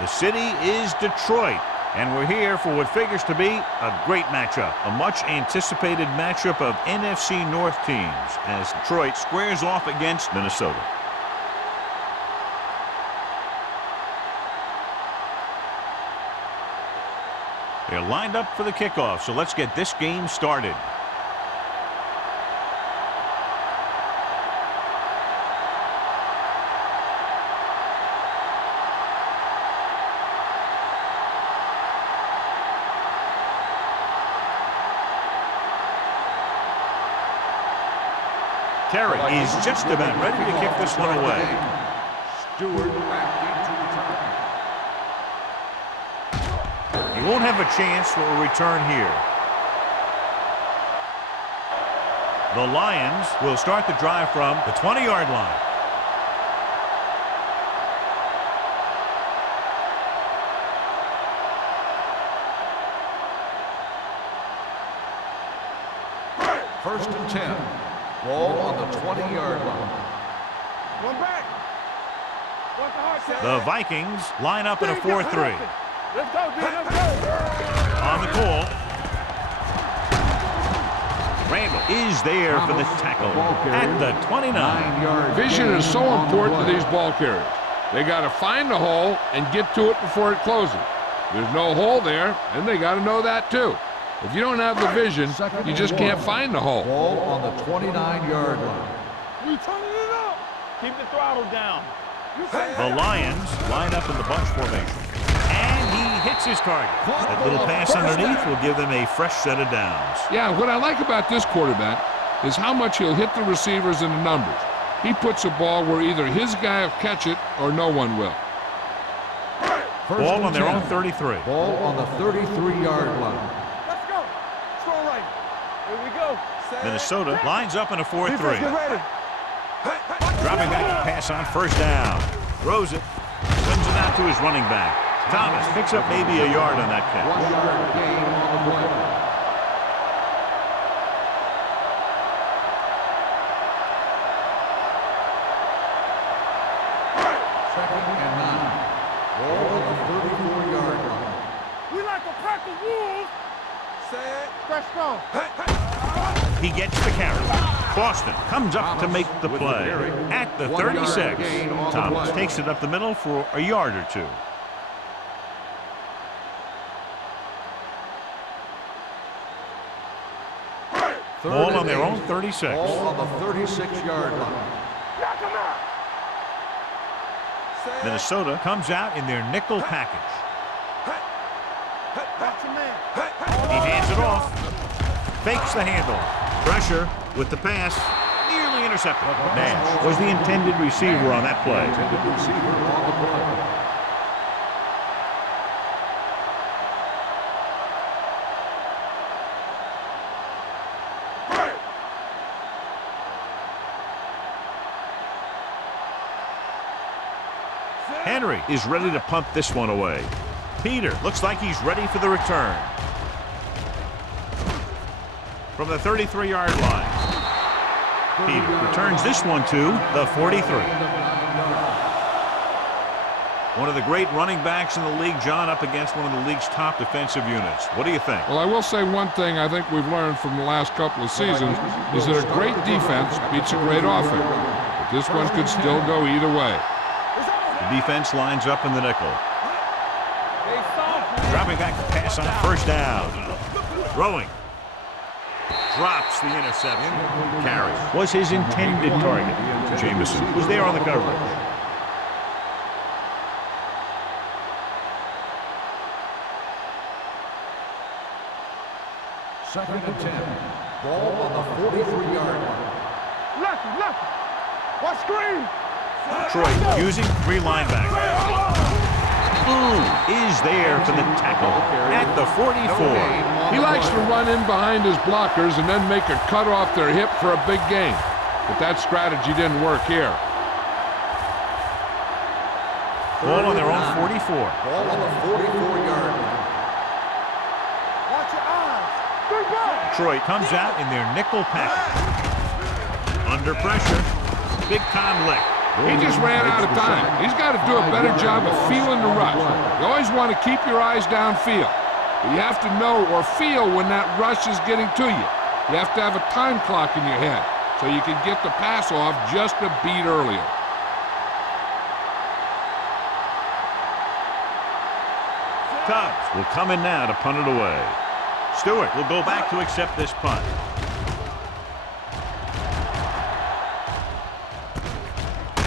The city is Detroit, and we're here for what figures to be a great matchup. A much-anticipated matchup of NFC North teams as Detroit squares off against Minnesota. They're lined up for the kickoff, so let's get this game started. Terry is just about ready to kick this one away. Stewart He won't have a chance for a return here. The Lions will start the drive from the 20-yard line. First and 10. Ball on the 20-yard line. One back. The Vikings line up in a 4-3. Let's go, dude. Let's go. On the call. Randall is there for the tackle at the 29. Vision is so important to these ball carriers. They got to find the hole and get to it before it closes. There's no hole there, and they got to know that too. If you don't have the vision, you just can't find the hole. Ball on the 29-yard line. We turning it up. Keep the throttle down. The Lions line up in the bunch formation. And he hits his target. That little pass underneath will give them a fresh set of downs. Yeah, what I like about this quarterback is how much he'll hit the receivers and the numbers. He puts a ball where either his guy will catch it or no one will. Ball on their own 33. Ball on the 33-yard line. Let's go. Strong right. Here we go. Minnesota lines up in a Defense, 4-3. get ready. Dropping back to pass on first down. Throws it. Sends it out to his running back. Thomas picks up maybe a yard on that catch. 1-yard gain on the play. Second and 9. Ball on the 34-yard line. We like a pack of wolves. Set. Fresh strong. He gets the carry. Boston comes up to make the play at the 36. Thomas takes it up the middle for a yard or two. Ball on their own 36. Ball on the 36-yard line. Minnesota comes out in their nickel package. He hands it off. Fakes the handoff. Pressure with the pass. Nearly intercepted. Nash was the intended receiver on that play. Intended receiver on the play. Henry is ready to punt this one away. Peter looks like he's ready for the return. From the 33-yard line. Peter returns this one to the 43. One of the great running backs in the league, John, up against one of the league's top defensive units. What do you think? Well, I will say one thing I think we've learned from the last couple of seasons is that a great defense beats a great offense. But this one could still go either way. The defense lines up in the nickel. Dropping back to pass on first down. Throwing. Drops the interception. Carry was his intended target. Jameson was there on the coverage. Second and 10. Ball on the 43-yard line. Left. What screen? Detroit using 3 linebackers. Is there for the tackle at the 44. He likes to run in behind his blockers and then make a cut off their hip for a big gain. But that strategy didn't work here. Ball on their own 44. Ball on the 44-yard line. Watch your eyes. Big ball. Detroit comes out in their nickel package. Under pressure. Big time lick. He just ran out of time. He's got to do a better job of feeling the rush. You always want to keep your eyes downfield. But you have to know or feel when that rush is getting to you. You have to have a time clock in your head so you can get the pass off just a beat earlier. Cubs will come in now to punt it away. Stewart will go back to accept this punt.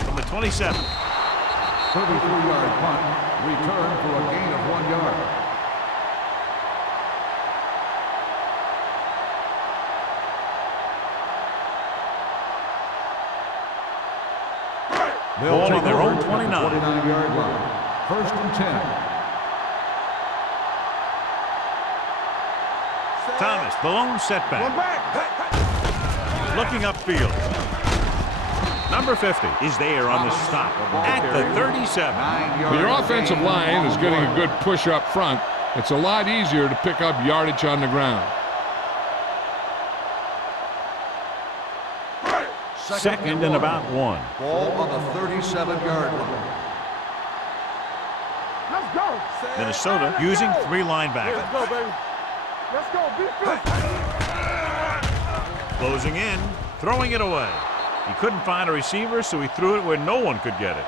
From the 27. 33-yard punt. Return for a gain of 1 yard. Ball on their own 29. 29-yard line. 1st and 10. Thomas, the lone setback. Looking upfield. Number 50 is there on the stop at the 37. When your offensive line is getting a good push up front, it's a lot easier to pick up yardage on the ground. 2nd and about 1. Ball on the 37-yard line. Let's go. Minnesota using 3 linebackers. Let's go, baby. Let's go. Defense. Closing in, throwing it away. He couldn't find a receiver, so he threw it where no one could get it.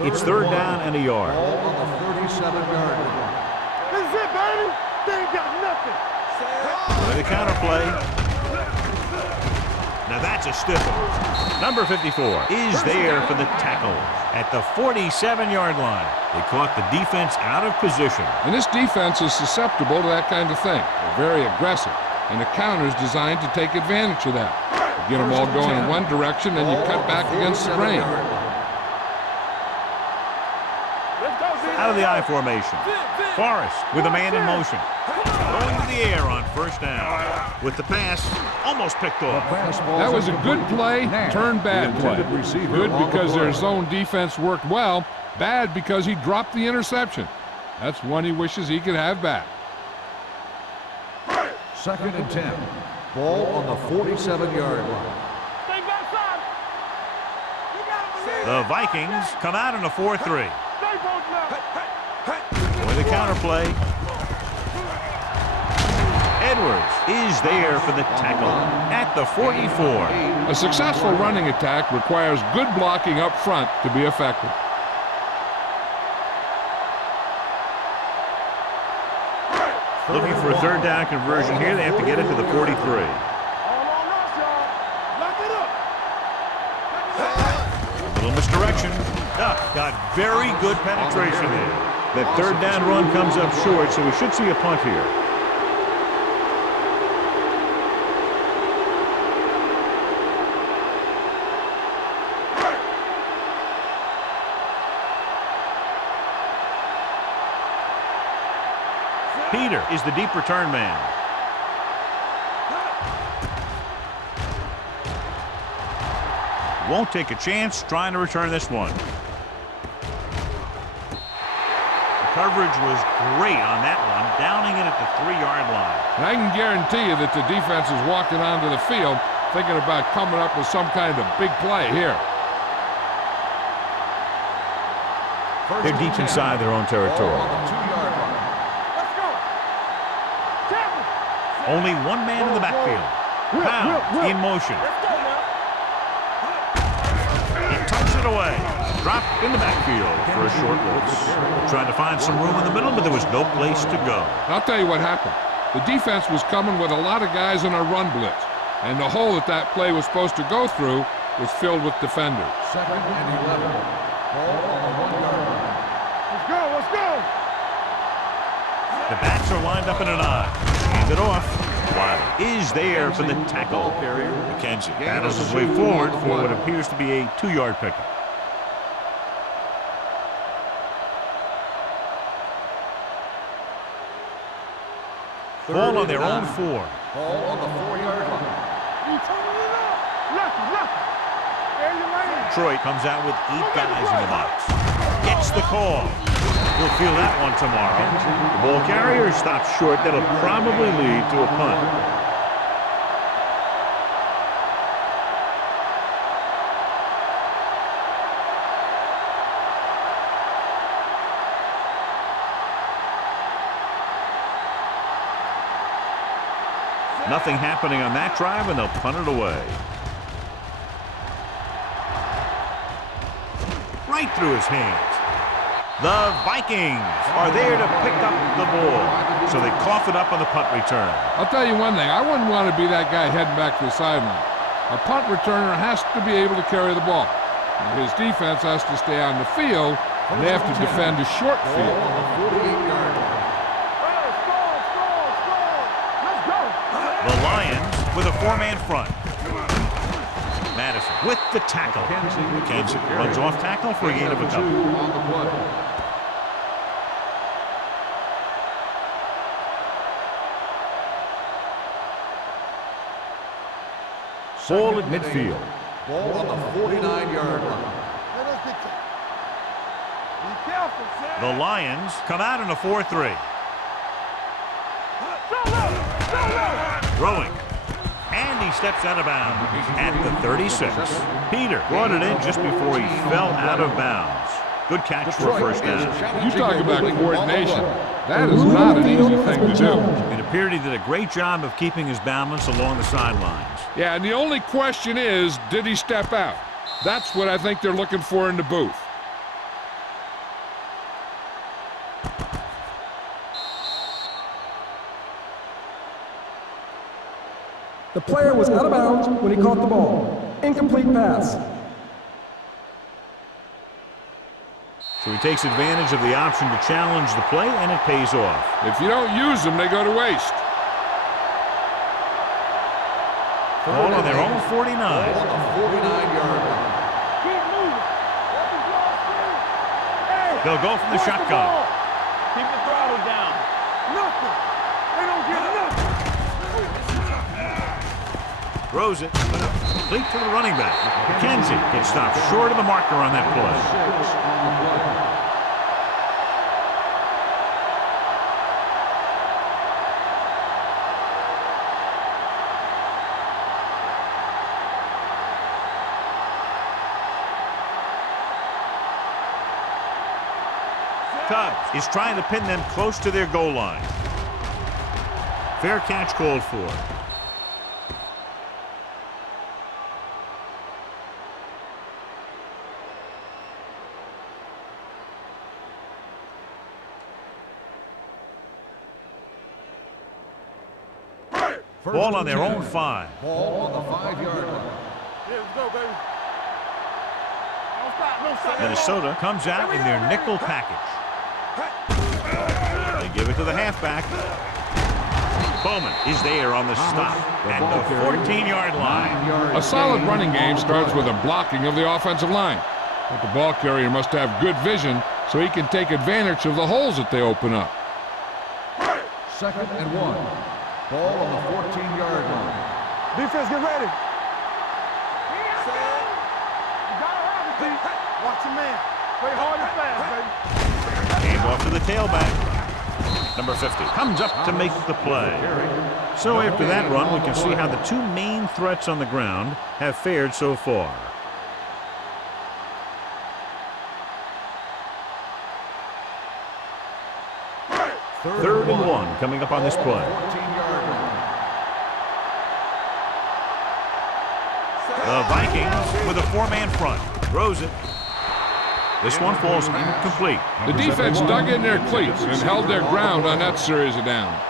It's 3rd down and a yard. Ball on the 37-yard line. This is it, baby. They ain't got nothing. With the counter play. Now that's a stiff one. Number 54 is there for the tackle at the 47-yard line. They caught the defense out of position. And this defense is susceptible to that kind of thing. They're very aggressive, and the counter is designed to take advantage of that. You get them all going in one direction, and you cut back against the grain. Out of the I formation. Forrest with a man in motion. Going to the air on 1st down. With the pass, almost picked off. That was a good play, turned bad play. Good because their zone defense worked well. Bad because he dropped the interception. That's one he wishes he could have back. 2nd and 10. Ball on the 47-yard line. Stay backside. You got The Vikings come out in a 4-3. Stay both now. With the counter play. Edwards is there for the tackle at the 44. A successful running attack requires good blocking up front to be effective. Looking for a 3rd down conversion here. They have to get it to the 43. All on us, y'all. Lock it up. Little misdirection. Got very good penetration there. That 3rd down run comes up short, so we should see a punt here. Peter is the deep return man. Won't take a chance trying to return this one. The coverage was great on that one, downing it at the 3-yard line. And I can guarantee you that the defense is walking onto the field thinking about coming up with some kind of big play here. They're deep inside their own territory. Let's go. Tackle. Only one man in the backfield. Pound in motion. Let's go now. He tucks it away. Dropped in the backfield for a short loss. Trying to find some room in the middle, but there was no place to go. I'll tell you what happened. The defense was coming with a lot of guys in a run blitz, and the hole that play was supposed to go through was filled with defenders. 2nd and 11. Ball on the 1-yard line. Let's go. Let's go. The backs are lined up in an I. Hand it off. Wiley is there for the tackle. McKenzie battles his way forward for what appears to be a 2-yard pickup. Ball on their own 4. Ball on the 4-yard line. You turning it up. Left. There you lane. Detroit comes out with 8 guys in the box. Gets the call. We'll feel that one tomorrow. The ball carrier stops short. That'll probably lead to a punt. Nothing happening on that drive, and they'll punt it away. Right through his hands. The Vikings are there to pick up the ball, so they cough it up on the punt return. I'll tell you one thing. I wouldn't want to be that guy heading back to the sideline. A punt returner has to be able to carry the ball. His defense has to stay on the field, and they have to defend a short field. The Lions with a four-man front. Madison with the tackle. McKenzie runs off tackle for a gain of a couple. Ball at midfield. Ball on the 49-yard line. Be careful, Sam. The Lions come out in a 4-3. Throwing. And he steps out of bounds at the 36. Peter brought it in just before he fell out of bounds. Good catch for a first down. You talk about coordination. That is not an easy thing to do. It appeared he did a great job of keeping his balance along the sidelines. Yeah, and the only question is, did he step out? That's what I think they're looking for in the booth. The player was out of bounds when he caught the ball. Incomplete pass. So he takes advantage of the option to challenge the play, and it pays off. If you don't use them, they go to waste. Ball on their own 49. Ball on the 49-yard line. Keep moving. Hey, They'll go from the shotgun. keep the throttle down. Nothing. They don't get nothing. Throws it. Complete to the running back. McKenzie gets stopped short of the marker on that play. Tubbs is trying to pin them close to their goal line. Fair catch called for. Ball on their own 5. Ball on the 5-yard line. Yeah, let's go, baby. Don't stop, don't stop. Minnesota comes out in their nickel package. They give it to the halfback. Bowman is there on the stop at the 14-yard line. A solid running game starts with a blocking of the offensive line. But the ball carrier must have good vision so he can take advantage of the holes that they open up. 2nd and 1. Ball on the 14-yard line. Defense, get ready. You gotta have it, Pete. Watch your man. Play hard and fast, baby. Hand off to the tailback. Number 50 comes up to make the play. So after that run, we can see how the two main threats on the ground have fared so far. Third and 1 coming up on this play. 14-yard line. The Vikings with a 4-man front. Throws it. This one falls incomplete. The defense dug in their cleats and held their ground on that series of downs.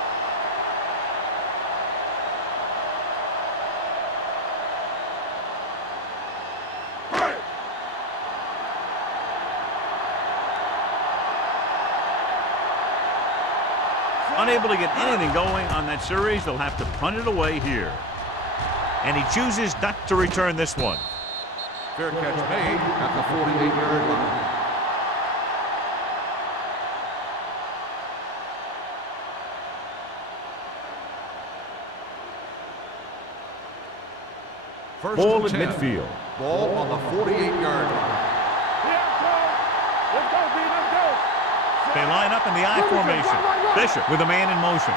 Unable to get anything going on that series, they'll have to punt it away here. And he chooses not to return this one. Fair catch made at the 48-yard line. Ball at midfield. Ball on the 48-yard line. Here it comes. Let's go, B. Let's go. They line up in the I formation. Bishop with a man in motion.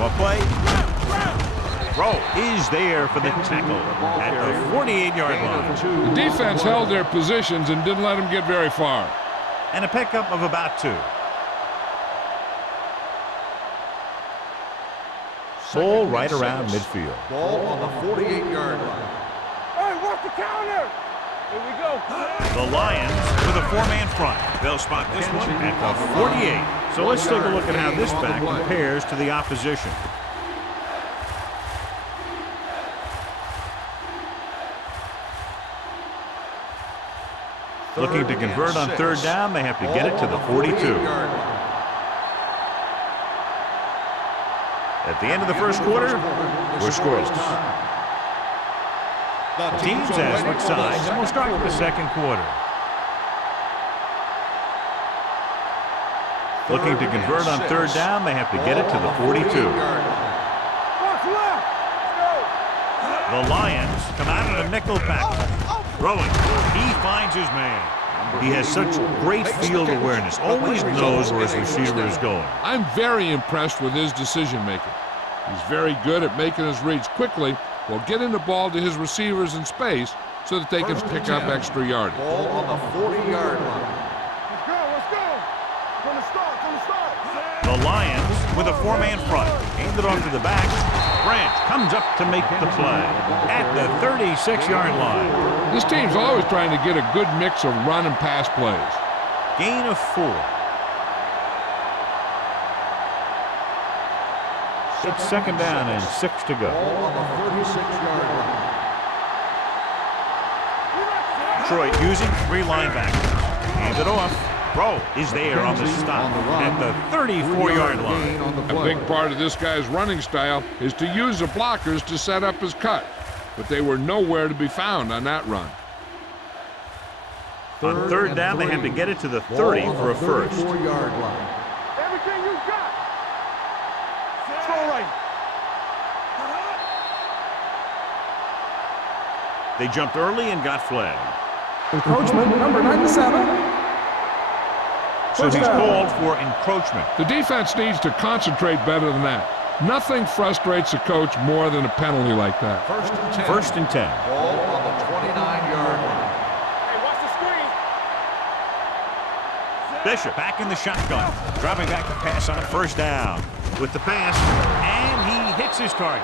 More play. Throw is there for the tackle at the 48-yard line. The defense held their positions and didn't let them get very far. And a pickup of about 2. Ball right around midfield. Ball on the 48-yard line. Hey, watch the counter! Here we go. The Lions with a 4-man front. They'll spot this one at the 48. So let's take a look at how this back compares to the opposition. Looking to convert on 3rd down, they have to get it to the 42. At the end of the first quarter, we're scoreless. The teams have switched sides, and we'll start with the second quarter. Looking to convert on 3rd down, they have to get it to the 42. The Lions come out in a nickel package. Throwing. He finds his man. He has such great field awareness. Always knows where his receiver is going. I'm very impressed with his decision-making. He's very good at making his reads quickly while getting the ball to his receivers in space so that they can pick up extra yardage. Ball on the 40-yard line. Let's go, let's go. From the start, from the start. The Lions with a 4-man front. Hand it off to the back. Branch comes up to make the play at the 36-yard line. This team's always trying to get a good mix of run and pass plays. Gain of 4. It's 2nd down and 6 to go. Ball on the 36-yard line. Detroit using 3 linebackers. Hand it off. Throw is there on the stop at the 34-yard line. A big part of this guy's running style is to use the blockers to set up his cut, but they were nowhere to be found on that run. On 3rd down, they have to get it to the 30 for a first. 34-yard line. Everything you got. Throw right. They jumped early and got flagged. Encroachment, number 97. So he's called for encroachment. The defense needs to concentrate better than that. Nothing frustrates a coach more than a penalty like that. 1st and 10. Ball on the 29-yard line. Hey, watch the screen. Bishop back in the shotgun. Dropping back to pass on 1st down. With the pass, and he hits his target.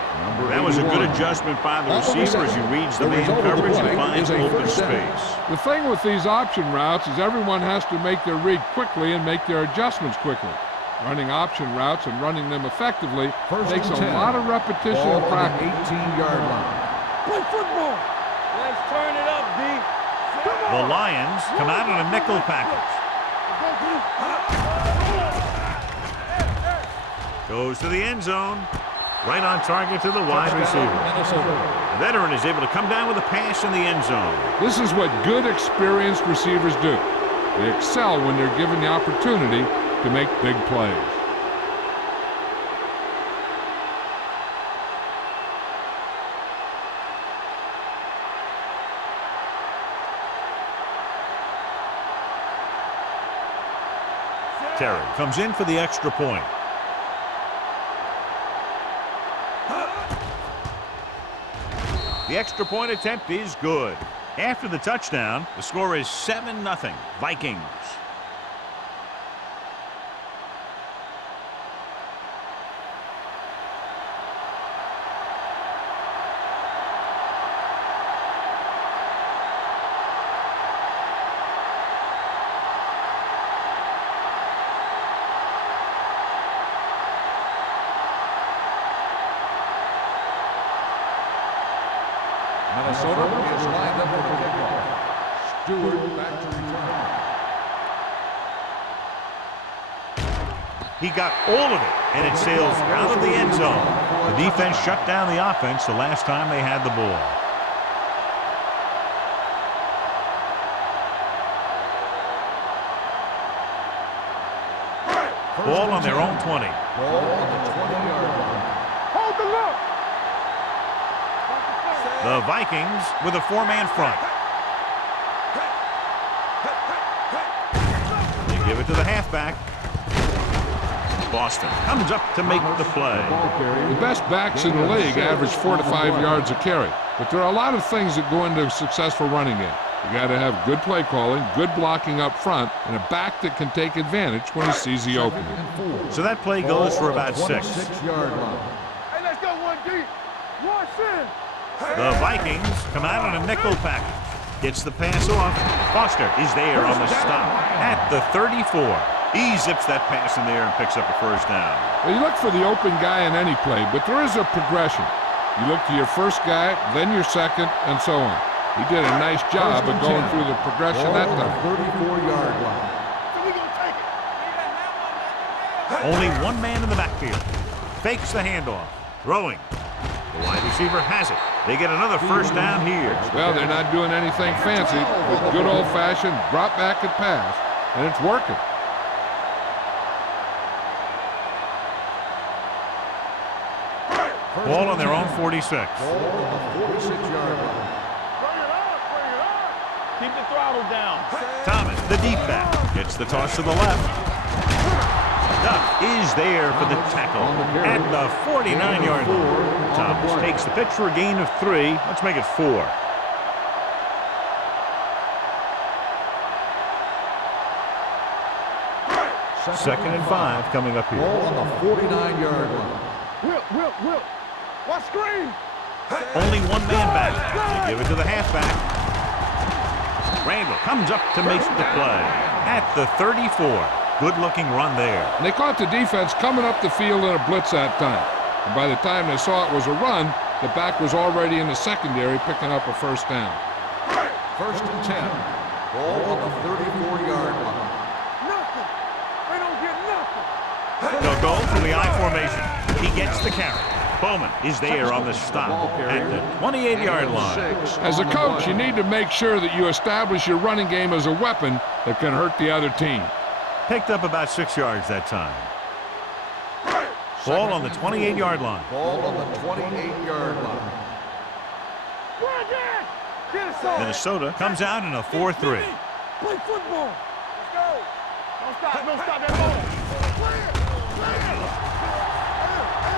That was a good adjustment by the receiver as he reads the man coverage and finds open space. The thing with these option routes is everyone has to make their read quickly and make their adjustments quickly. Running option routes and running them effectively takes a lot of repetition and practice. 18-yard line. Play football. Let's turn it up, D. The Lions come out in a nickel package. Goes to the end zone. Right on target to the wide receiver. The veteran is able to come down with a pass in the end zone. This is what good, experienced receivers do. They excel when they're given the opportunity to make big plays. Terry comes in for the extra point. The extra point attempt is good. After the touchdown, the score is 7-0 Vikings. Minnesota is lined up for the kickoff. Stewart back to return. He got all of it, and it sails out of the end zone. The defense shut down the offense the last time they had the ball. Ball on their own 20. Ball on the 20-yard line. Hold the look. The Vikings with a 4-man front. halfback. Boston comes up to make the play. The best backs in the league average 4 to 5 yards a carry, but there are a lot of things that go into a successful running game. You got to have good play calling, good blocking up front, and a back that can take advantage when he sees the opening. So that play goes for about 6. 6-yard line. Hey, let's go one deep. One sin. The Vikings come out on a nickel package. Gets the pass off. Foster is there on the stop at the 34. He zips that pass in there and picks up a first down. Well, you look for the open guy in any play, but there is a progression. You look to your first guy, then your second, and so on. He did a nice job of going through the progression that time. 34-yard line. So we gonna take it. Only one man in the backfield. Fakes the handoff. Throwing. The wide receiver has it. They get another first down here. Well, they're not doing anything fancy, but good old-fashioned drop back and pass, and it's working. Ball on their own 46. Ball on the 46-yard line. Bring it up, bring it up. Keep the throttle down. Thomas, the deep back, gets the toss to the left. Duck is there for the tackle at the 49-yard line. Thomas takes the pitch for a gain of 3. Let's make it 4. Second and 5 coming up here. Ball on the 49-yard line. Whip. What screen? Only one man back. They give it to the halfback. Randall comes up to make the play at the 34. Good-looking run there. And they caught the defense coming up the field in a blitz that time. And by the time they saw it was a run, the back was already in the secondary picking up a first down. First and 10. Ball on the 34-yard line. Nothing. They don't get nothing. They'll go from the I formation. He gets the carry. Bowman is there on the stop at the 28-yard line. As a coach, you need to make sure that you establish your running game as a weapon that can hurt the other team. Picked up about 6 yards that time. Ball on the 28-yard line. Ball on the 28-yard line. Run again. Get us on. Minnesota comes out in a 4-3. Play football. Let's go. Don't stop that ball. Play it.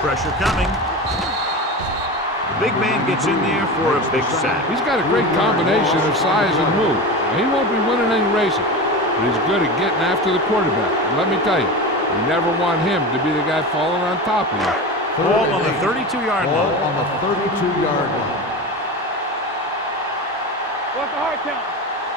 Pressure coming. The big man gets in there for a big sack. He's got a great combination of size and move. He won't be winning any races, but he's good at getting after the quarterback. And let me tell you, you never want him to be the guy falling on top of you. Ball on the 32-yard Ball line. on the 32-yard line. What's the hard count?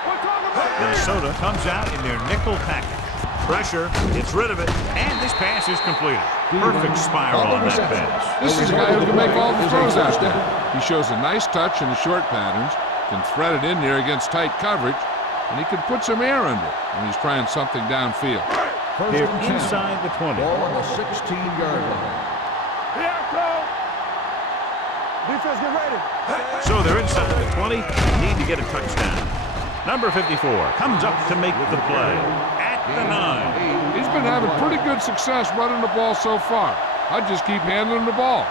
We're talking about Minnesota comes out in their nickel package. Pressure, gets rid of it, and this pass is completed. Perfect spiral on that pass. This is a guy who can make all the throws out there. He shows a nice touch in the short patterns, can thread it in there against tight coverage, and he can put some air under it when he's trying something downfield. They're inside the 20. Ball on the 16-yard line. Here I come. Defense, get ready. So they're inside the 20. Need to get a touchdown. Number 54 comes up to make the play at the 9. He's been having pretty good success running the ball so far. I'd just keep handling the ball.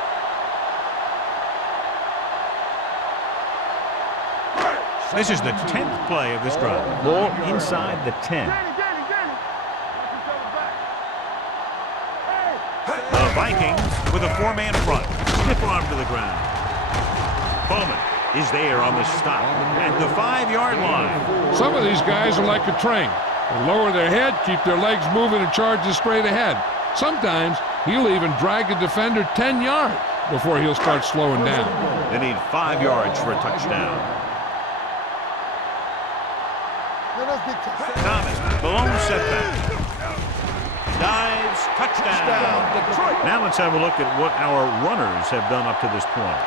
This is the 10th play of this drive. Ball inside the 10. Get it. Knock each other back. Hey. The Vikings with a 4-man front. Stiff arm to the ground. Bowman is there on the stop at the 5-yard line. Some of these guys are like a train. They lower their head, keep their legs moving, and charge straight ahead. Sometimes he'll even drag a defender 10 yards before he'll start slowing down. They need 5 yards for a touchdown. Thomas, the lone setback. Dives, touchdown. Now let's have a look at what our runners have done up to this point.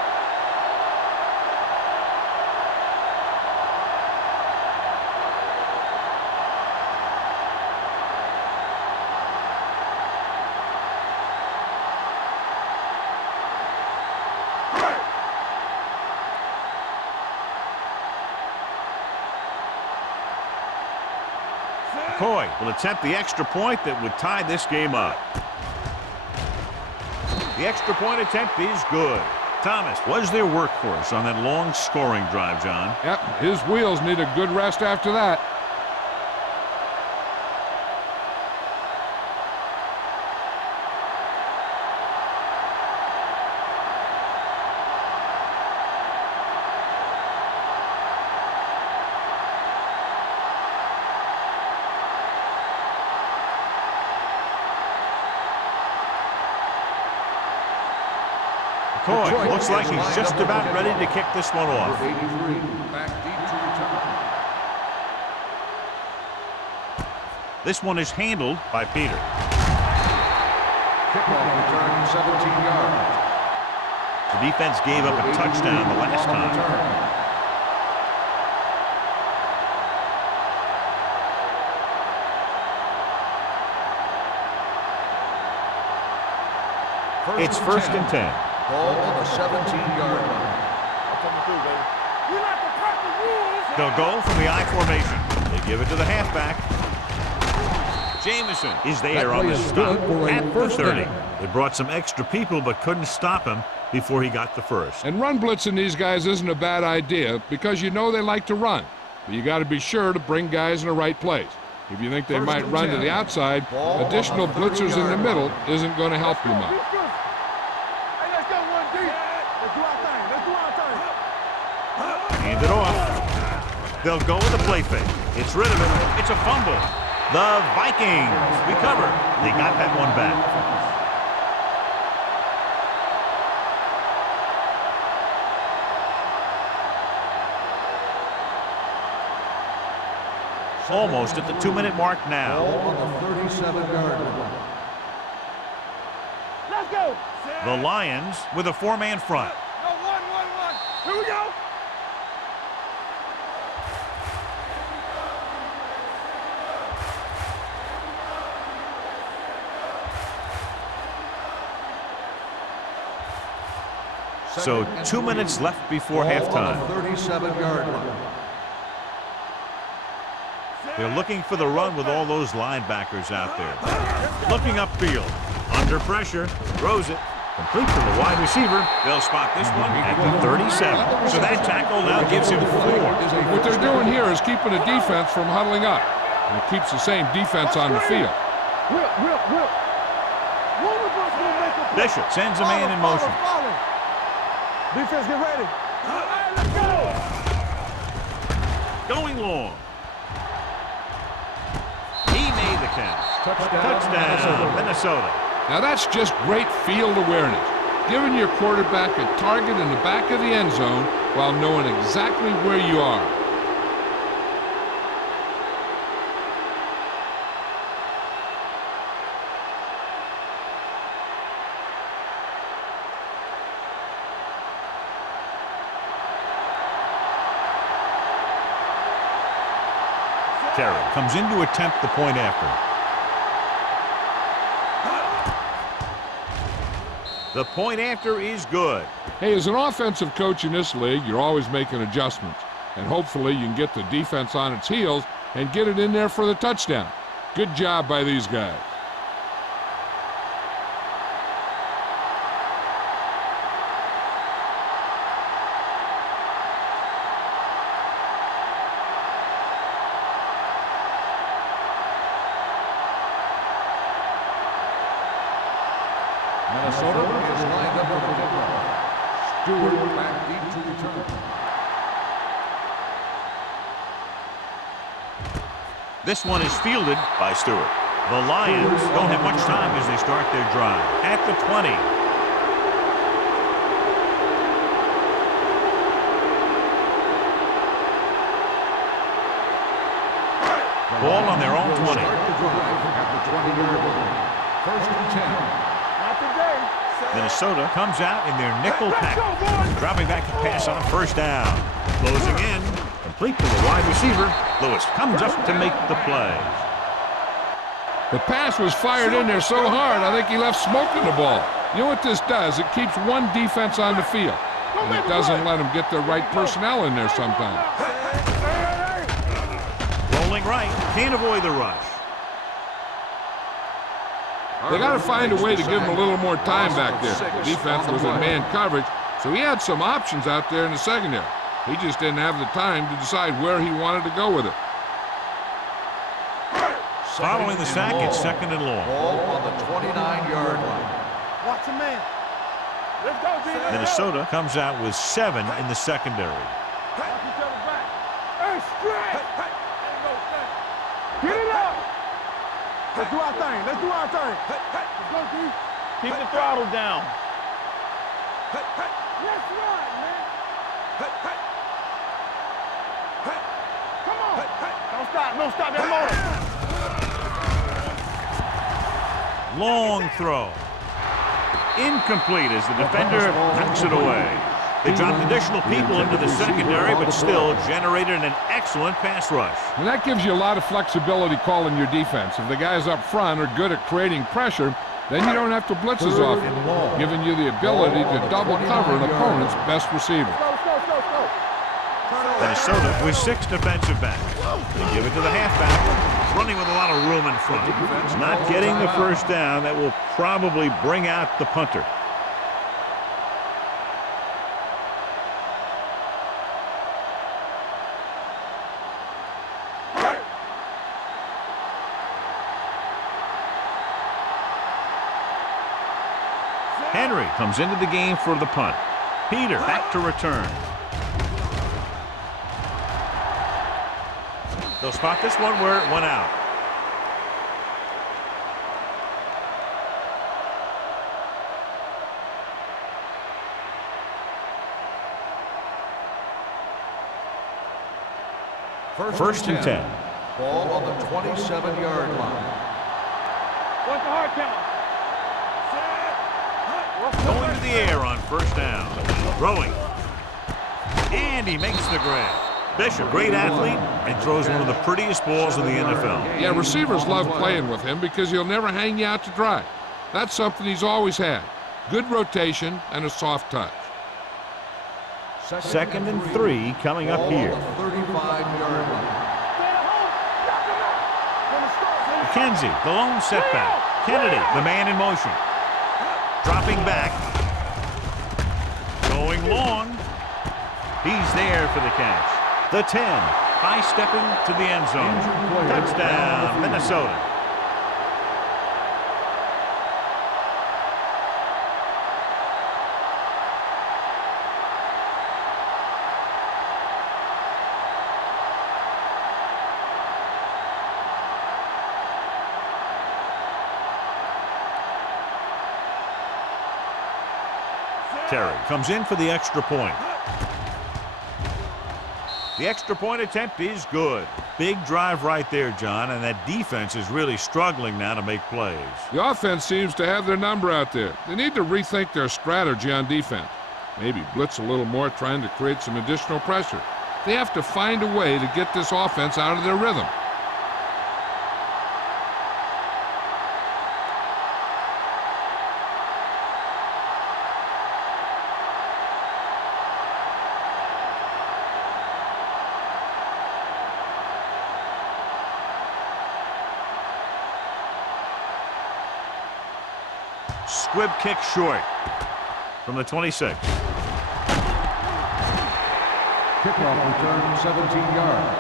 McCoy will attempt the extra point that would tie this game up. The extra point attempt is good. Thomas was their workhorse on that long scoring drive, John. Yep, his wheels need a good rest after that. McCoy looks like he's just about ready to kick this one off. Number 83, back deep to return. This one is handled by Peter. Kickoff return 17 yards. The defense gave up a touchdown the last time. It's first and 10. Ball on the 17-yard line. We like to cut the rules. They'll go from the I formation. They give it to the halfback. Jamison is there on the stop at the 30. They brought some extra people but couldn't stop him before he got the first. And run blitzing these guys isn't a bad idea because you know they like to run. But you got to be sure to bring guys in the right place. If you think they might run to the outside, additional blitzers in the middle isn't going to help you much. Hey, let's go one deep. Let's do our thing. Let's do our thing. Hand it off. They'll go with a play fake. It's rid of it. It's a fumble. The Vikings recover. They got that one back. Almost at the 2-minute mark now. Ball on the 37-yard line. Let's go. The Lions with a 4-man front. Go, 1-1-1. Here we go. So 2 minutes left before halftime. Ball on the 37-yard line. They're looking for the run with all those linebackers out there. Looking upfield. Under pressure. Throws it. Complete to the wide receiver. They'll spot this one at the 37. So that tackle now gives him 4. What they're doing here is keeping the defense from huddling up. And it keeps the same defense on the field. Whip, whip, whip. One of us will make a play. Bishop sends a man in motion. Follow. Defense, get ready. All right, let's go. Going long. He made the catch. Touchdown, Minnesota. Now that's just great field awareness. Giving your quarterback a target in the back of the end zone while knowing exactly where you are. Terry comes in to attempt the point after. The point after is good. Hey, as an offensive coach in this league, you're always making adjustments. And hopefully you can get the defense on its heels and get it in there for the touchdown. Good job by these guys. Minnesota is lined up for the kickoff. Stewart back deep to return. This one is fielded by Stewart. The Lions don't have much time as they start their drive. At the 20. Ball on their own 20. Start the drive at the 20-yard line. First and 10. Not today. Minnesota comes out in their nickel pack. Dropping back to pass on a first down. Closing in. Complete to the wide receiver. Lewis comes up to make the play. The pass was fired in there so hard, I think he left smoke in the ball. You know what this does? It keeps one defense on the field. And it doesn't let them get the right personnel in there sometimes. Rolling right. Can't avoid the rush. They got to find a way to give him a little more time back there. The defense was in man coverage, so he had some options out there in the secondary. He just didn't have the time to decide where he wanted to go with it. Following the sack, it's second and long. Ball on the 29-yard line. Watch a man. Let's go, D. Minnesota comes out with 7 in the secondary. Watch each other back. Hey, stretch. Get it up. Let's do our thing. Let's do our thing. Let's go, D. Keep the throttle down. Let's run, man. Come on. Don't stop that motor. Long throw. Incomplete as the defender knocks it away. They dropped additional people into the secondary, but still generated an excellent pass rush. And that gives you a lot of flexibility calling your defense. If the guys up front are good at creating pressure, then you don't have to blitz as often, giving you the ability to double cover an opponent's best receiver. Minnesota with 6 defensive backs. They give it to the halfback, running with a lot of room in front. Not getting the first down. That will probably bring out the punter. Henry comes into the game for the punt. Peter back to return. They'll spot this one where it went out. First and 10. Ball on the 27-yard line. What's the hard count? Going to the air on first down. Throwing. And he makes the grab. Bishop, great athlete, and throws one of the prettiest balls in the NFL. Yeah, receivers love playing with him because he'll never hang you out to dry. That's something he's always had. Good rotation and a soft touch. Second and 3 coming up here. 35-yard line. McKenzie, the lone setback. Kennedy, the man in motion. Dropping back. Going long. He's there for the catch. The 10, high-stepping to the end zone. Touchdown, Minnesota. Terry comes in for the extra point. The extra point attempt is good. Big drive right there, John, and that defense is really struggling now to make plays. The offense seems to have their number out there. They need to rethink their strategy on defense. Maybe blitz a little more, trying to create some additional pressure. They have to find a way to get this offense out of their rhythm. Squib kick short from the 26. Kickoff return 17 yards.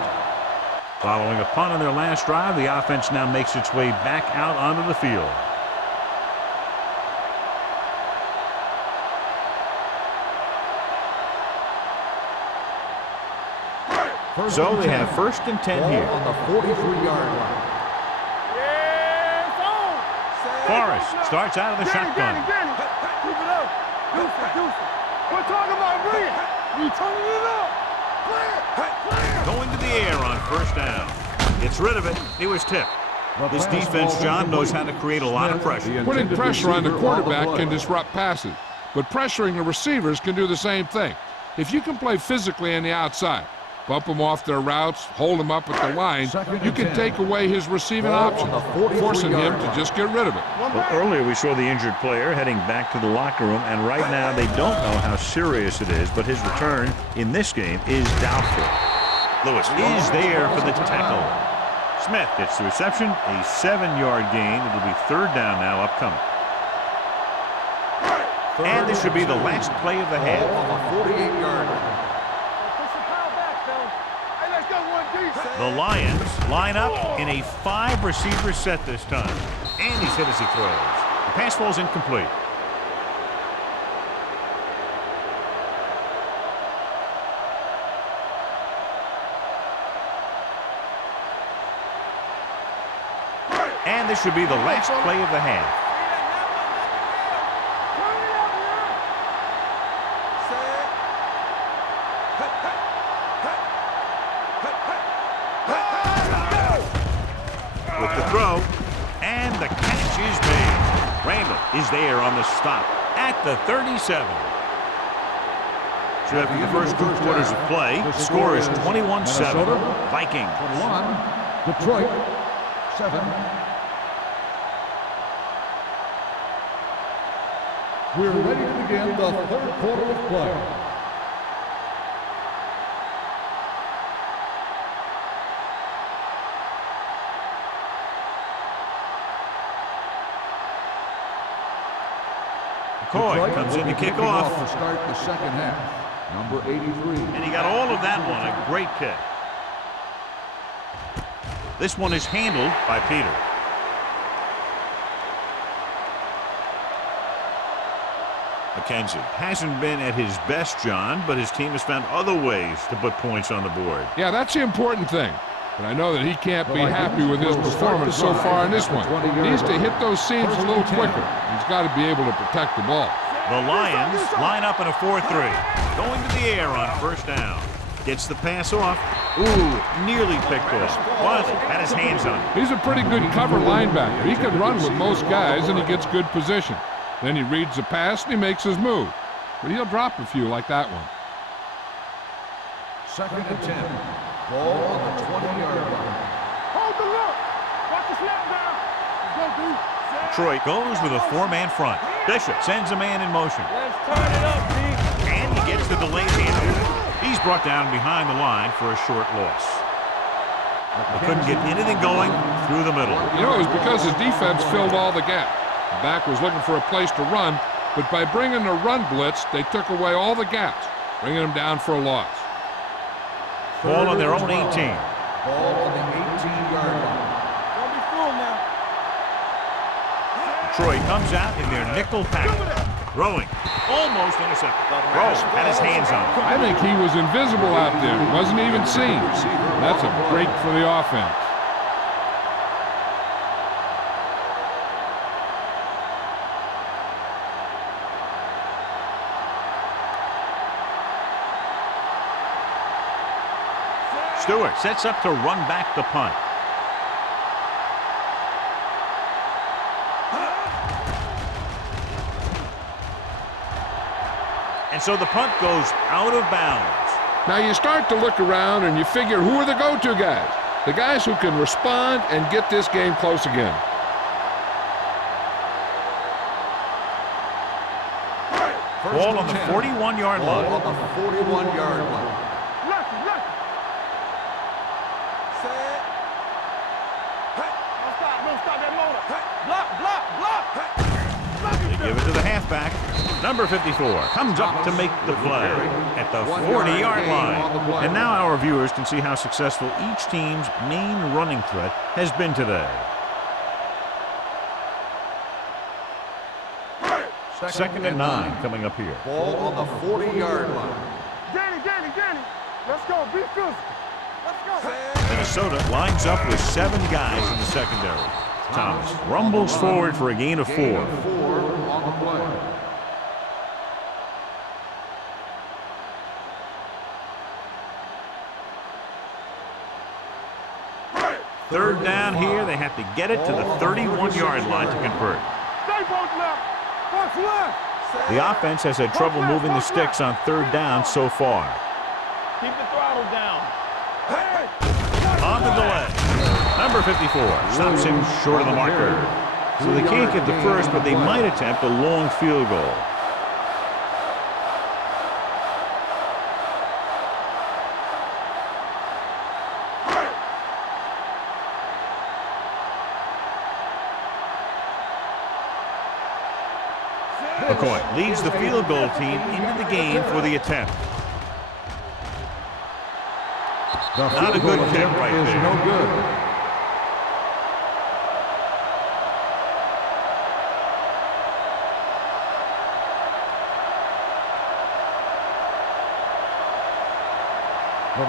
Following a punt on their last drive, the offense now makes its way back out onto the field. So they have first and 10 here. On the 43-yard line. Forrest starts out of the shotgun. Keep it up. Deuce it. We're talking about bring it. You turning it up. Clear. Going to the air on first down. Gets rid of it. It was tipped. This defense, John, knows how to create a lot of pressure. Putting pressure on the quarterback can disrupt passes, but pressuring the receivers can do the same thing. If you can play physically on the outside, bump them off their routes, hold them up at the line, you can take away his receiving option, forcing him to just get rid of it. Well, earlier we saw the injured player heading back to the locker room, and right now they don't know how serious it is, but his return in this game is doubtful. Lewis is there for the tackle. Smith gets the reception, a 7-yard gain. It'll be third down now upcoming. And this should be the last play of the half. On the 48-yard line. The Lions line up in a 5-receiver set this time. And he's hit as he throws. The pass ball's incomplete. And this should be the last play of the half. with the throw, and the catch is made. Randall is there on the stop at the 37. So after the first 2 quarters of play, the score is 21-7. Vikings. 21, Detroit 7. We're ready to begin the third quarter of play. McCoy comes in to kick off. To start the second half. Number 83. And he got all of that one. A great kick. This one is handled by Peter. McKenzie hasn't been at his best, John, but his team has found other ways to put points on the board. Yeah, that's the important thing. But I know that he can't be happy with his performance so far in this one. He needs to hit those seams a little quicker. He's got to be able to protect the ball. The Lions line up in a 4-3. Going to the air on first down. Gets the pass off. Ooh, nearly picked off. But had his hands on it. He's a pretty good cover linebacker. He can run with most guys, and he gets good position. Then he reads the pass, and he makes his move. But he'll drop a few like that one. 2nd and 10. Ball on the 20-yard line. Hold the look. Watch the snap down. Let's go, dude. Detroit goes with a 4-man front. Bishop sends a man in motion. Let's turn it up, D. And he gets the delayed handoff. He's brought down behind the line for a short loss. They couldn't get anything going through the middle. You know, it was because his defense filled all the gap. The back was looking for a place to run, but by bringing the run blitz, they took away all the gaps, bringing him down for a loss. Ball on their own 18. Ball on the 18-yard line. Don't be fooled now. Detroit comes out in their nickel package. Throwing. Almost intercepted. Rose had his hands on it. I think he was invisible out there. Wasn't even seen. That's a break for the offense. Stewart sets up to run back the punt. And so the punt goes out of bounds. Now you start to look around and you figure, who are the go-to guys? The guys who can respond and get this game close again. Ball on the 41-yard line. Ball on the 41-yard line. Lucky. Set. Hey, don't stop that motor. Hey, block. They give it to the halfback. Number 54 comes up to make the play at the 40-yard line. And now our viewers can see how successful each team's main running threat has been today. 2nd and 9 coming up here. Ball on the 40-yard line. Danny. Let's go. Be physical. Let's go. Minnesota lines up with 7 guys in the secondary. Thomas rumbles forward for a gain of 4. 4 on the play. Third down here. They have to get it to the 31-yard line to convert. Stay both left. Both left. The offense has had trouble moving the sticks on 3rd down so far. Keep the throttle down. Hey. On the delay. Number 54 stops him short of the marker. So they can't get the first, but they might attempt a long field goal. McCoy leads the field goal team into the game for the attempt. Not a good kick right there. No good.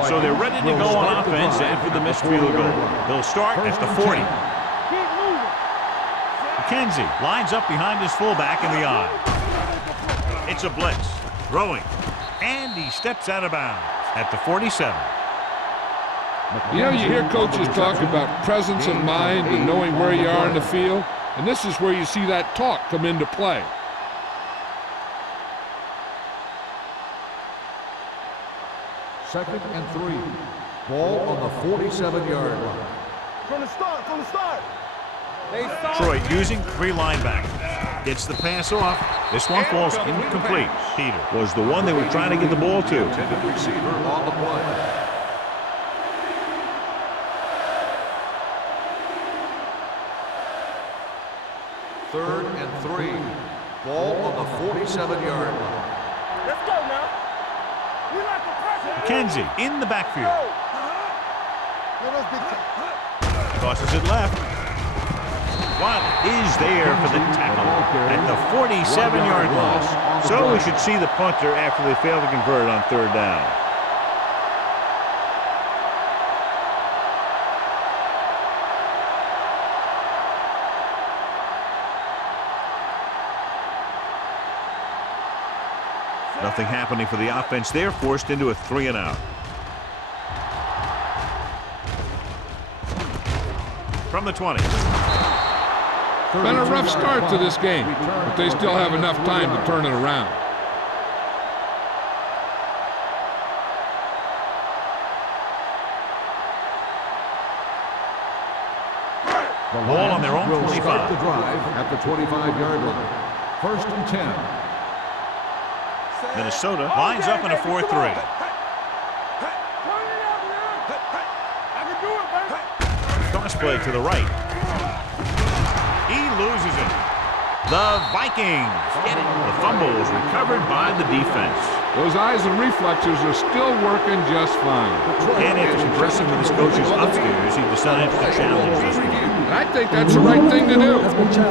So they're ready to go on offense after the missed field goal. They'll start at the 40. Keep moving. McKenzie lines up behind his fullback in the eye. It's a blitz. Throwing. And he steps out of bounds at the 47. You know, you hear coaches talk about presence of mind and knowing where you are in the field, and this is where you see that talk come into play. Second and 3. Ball on the 47-yard line. From the start. Troy using 3 linebackers. Gets the pass off. This one falls incomplete. Peter was the one they were trying to get the ball to. Intended receiver on the play. Third and 3. Ball on the 47-yard line. Let's go now. We like the pressure. McKenzie in the backfield. Let us get Tosses it left. Watt is there for the tackle at the 47-yard line. So we should see the punter after they fail to convert on 3rd down. Nothing happening for the offense. They're forced into a 3-and-out. From the 20. Been a rough start to this game, but they still have enough time to turn it around. The Ball on their own will 25. start the drive at the 25-yard line. 1st and 10. Minnesota lines up in a 4-3. Turn it out, man. I can do it, man. Cross play to the right. He loses it. The Vikings get it. The fumble is recovered by the defense. Those eyes and reflexes are still working just fine. And after conversing with his coaches upstairs, he decides to challenge this one. And I think that's the right thing to do.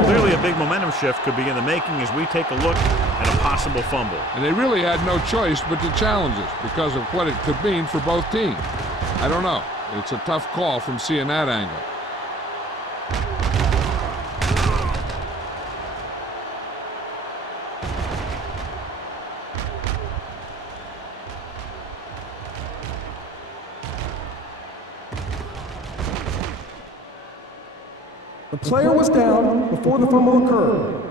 Clearly a big momentum shift could be in the making as we take a look at a possible fumble. And they really had no choice but to challenge it because of what it could mean for both teams. I don't know. It's a tough call from seeing that angle. The player was down before the fumble occurred.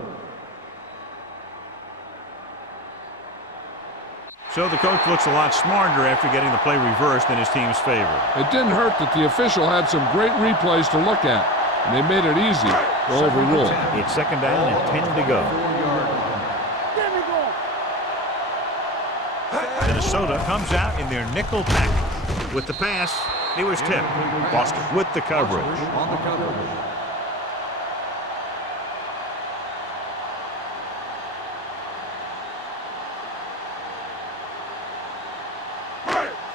So the coach looks a lot smarter after getting the play reversed in his team's favor. It didn't hurt that the official had some great replays to look at, and they made it easy to overrule. It's 2nd down and 10 to go. Minnesota comes out in their nickel package. With the pass, it was tipped. Boston with the coverage. On the coverage.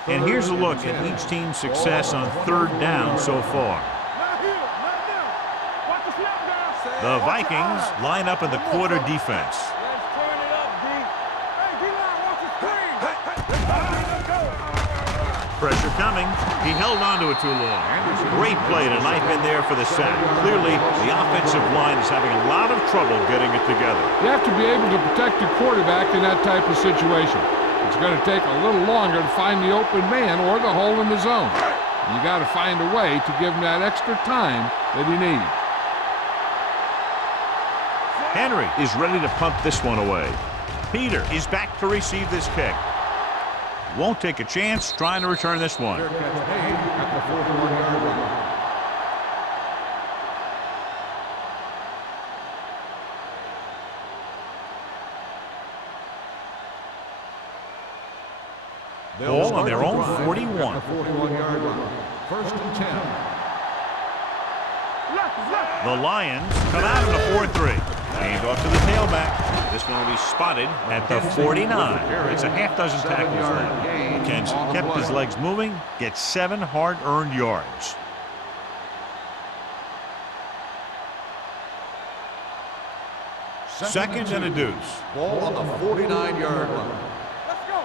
And here's a look at each team's success on 3rd down so far. Not here, not now. Watch the snap down. The Vikings line up in the quarter defense. Let's turn it up, D. Hey, D-line, watch the screen. Let's go. Pressure coming. He held on to it too long. Great play to knife in there for the sack. Clearly, the offensive line is having a lot of trouble getting it together. You have to be able to protect your quarterback in that type of situation. It's going to take a little longer to find the open man or the hole in the zone. You got to find a way to give him that extra time that he needs. Henry is ready to punt this one away. Peter is back to receive this kick. Won't take a chance trying to return this one. Fair catch made at the 41-yard line. Ball on their own 41. At the 41-yard line. 1st and 10. The Lions come out in a 4-3. Aimed off to the tailback. This one will be spotted at the 49. It's a half dozen tackles left. McKenzie kept his legs moving, gets 7 hard-earned yards. Second and a deuce. Ball on the 49-yard line. Let's go.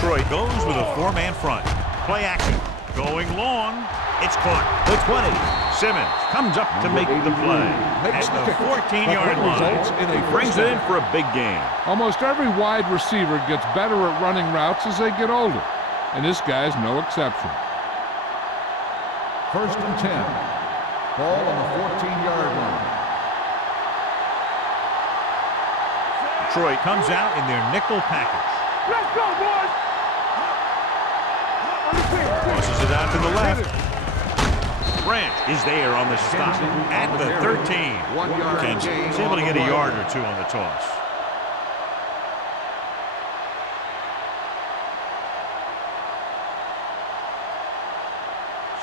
Troy goes with a 4-man front. Play action. Going long. It's caught. The 20. Simmons comes up to make the play. At the 14-yard line. He brings it in for a big gain. Almost every wide receiver gets better at running routes as they get older. and this guy's no exception. 1st and 10. Ball on the 14-yard line. Detroit comes out in their nickel package. Let's go, boys! Tosses it out to the left. Branch is there on the stop at the 13. 1 yard Kenzie gain is able to on get the a play. yard or two on the toss.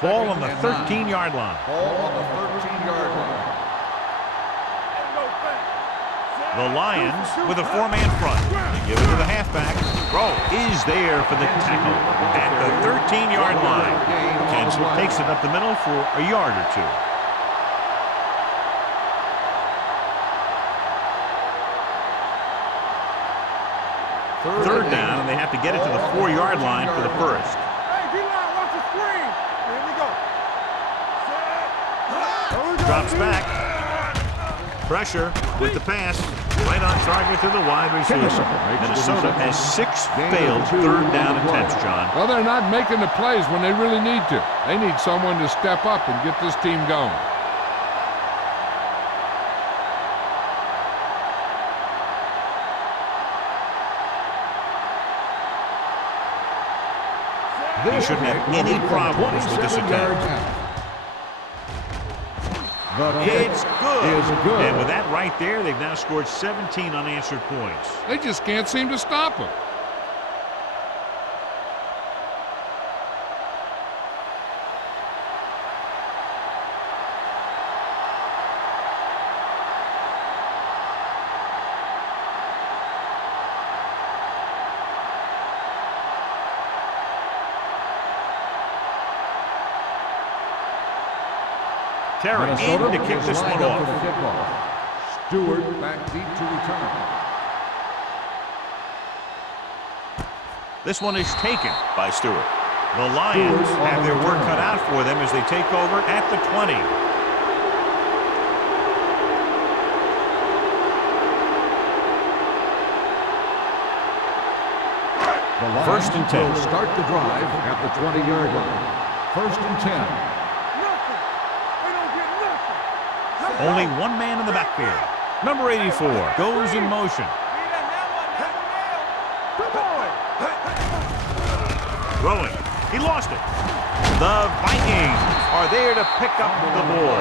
Ball on the 13-yard line. Ball on the 13-yard line. The Lions with a four-man front. They give it to the halfback. Throw is there for the tackle at the 13-yard line. Kenzie takes it up the middle for a yard or two. Third down, and they have to get it to the 4-yard line for the first. Hey, D-line, watch the screen. Here we go. Drops back. Pressure with the pass. Right on target to the wide receiver. Minnesota has 6 failed third down attempts, John. Well, they're not making the plays when they really need to. They need someone to step up and get this team going. He shouldn't have any problems with this attempt. It's good. And with that right there, they've now scored 17 unanswered points. They just can't seem to stop him. Terry in to kick this one off. Stewart back deep to return. This one is taken by Stewart. The Lions have their work cut out for them as they take over at the 20. The Lions 1st and 10. will start the drive at the 20-yard line. 1st and 10. Only one man in the backfield. Number 84 goes in motion. Throwing. He lost it. The Vikings are there to pick up the ball.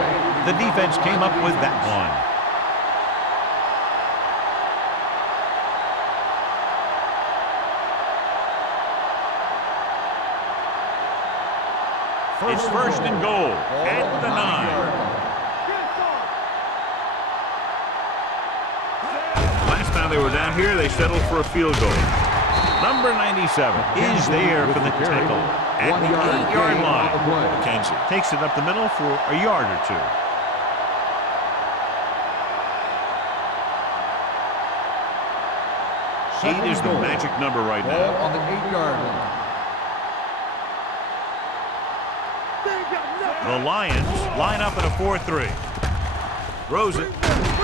The defense came up with that one. It's 1st and goal at the 9. They were down here, they settled for a field goal. Number 97 is there for the tackle at the 8-yard line. McKenzie takes it up the middle for a yard or two. 8 is the magic number right now. Ball on the 8-yard line. The Lions line up in a 4-3. Throws it.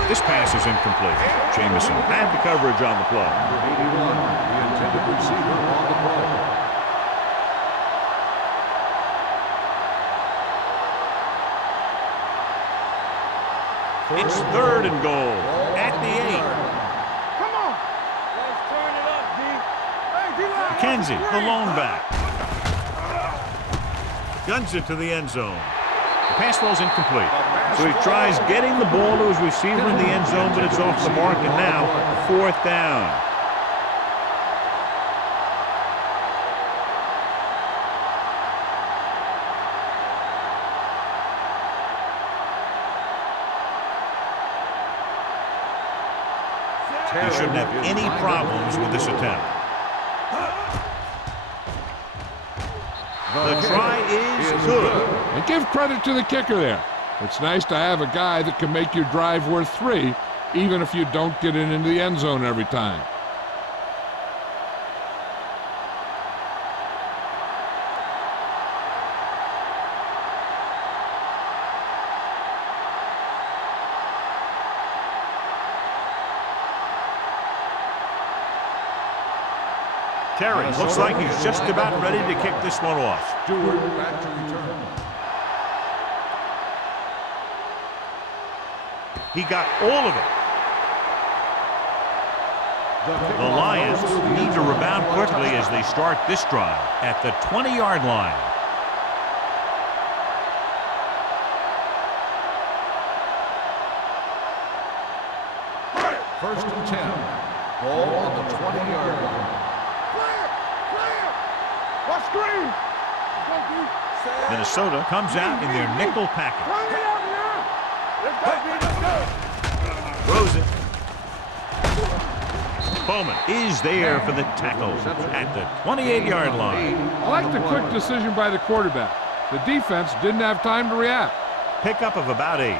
This pass is incomplete. Jamison had the coverage on the play. Number 81, the intended receiver on the play. It's 3rd and goal at the 8. Come on. Let's turn it up, D. Hey, D-line. Kenzie, the lone back. Guns it to the end zone. The pass ball's incomplete. So he tries getting the ball to his receiver in the end zone, but it's off the mark, and now 4th down. He shouldn't have any problems with this attempt. The try is good. And give credit to the kicker there. It's nice to have a guy that can make your drive worth 3, even if you don't get it into the end zone every time. Terry looks like he's just about ready to kick this one off. Stewart back to return. He got all of it. The Lions need to rebound quickly as they start this drive at the 20-yard line. First and 10. Ball on the 20-yard line. Clear! Watch screen! Minnesota comes out in their nickel package. Turn it up now! Let's go, B, let's go! Throws it. Bowman is there for the tackle at the 28-yard line. I like the quick decision by the quarterback. The defense didn't have time to react. Pickup of about 8.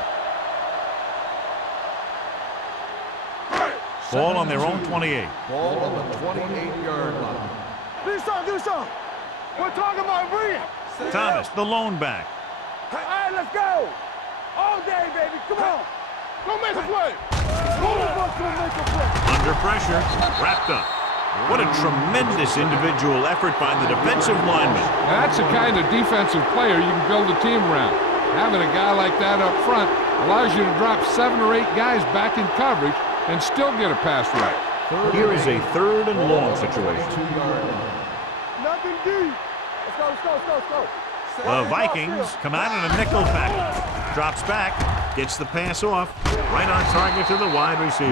Ball on their own 28. Ball on the 28-yard line. Do something! We're talking about bringing! Thomas, the lone back. All right, let's go! All day, baby, come on! Go make a play! All of us gonna make a play! Under pressure, wrapped up. What a tremendous individual effort by the defensive lineman. Now, that's the kind of defensive player you can build a team around. Having a guy like that up front allows you to drop 7 or 8 guys back in coverage and still get a pass right. Here is a 3rd and long situation. Nothing deep! Let's go! The Vikings come out in a nickel package. Drops back, gets the pass off, right on target to the wide receiver.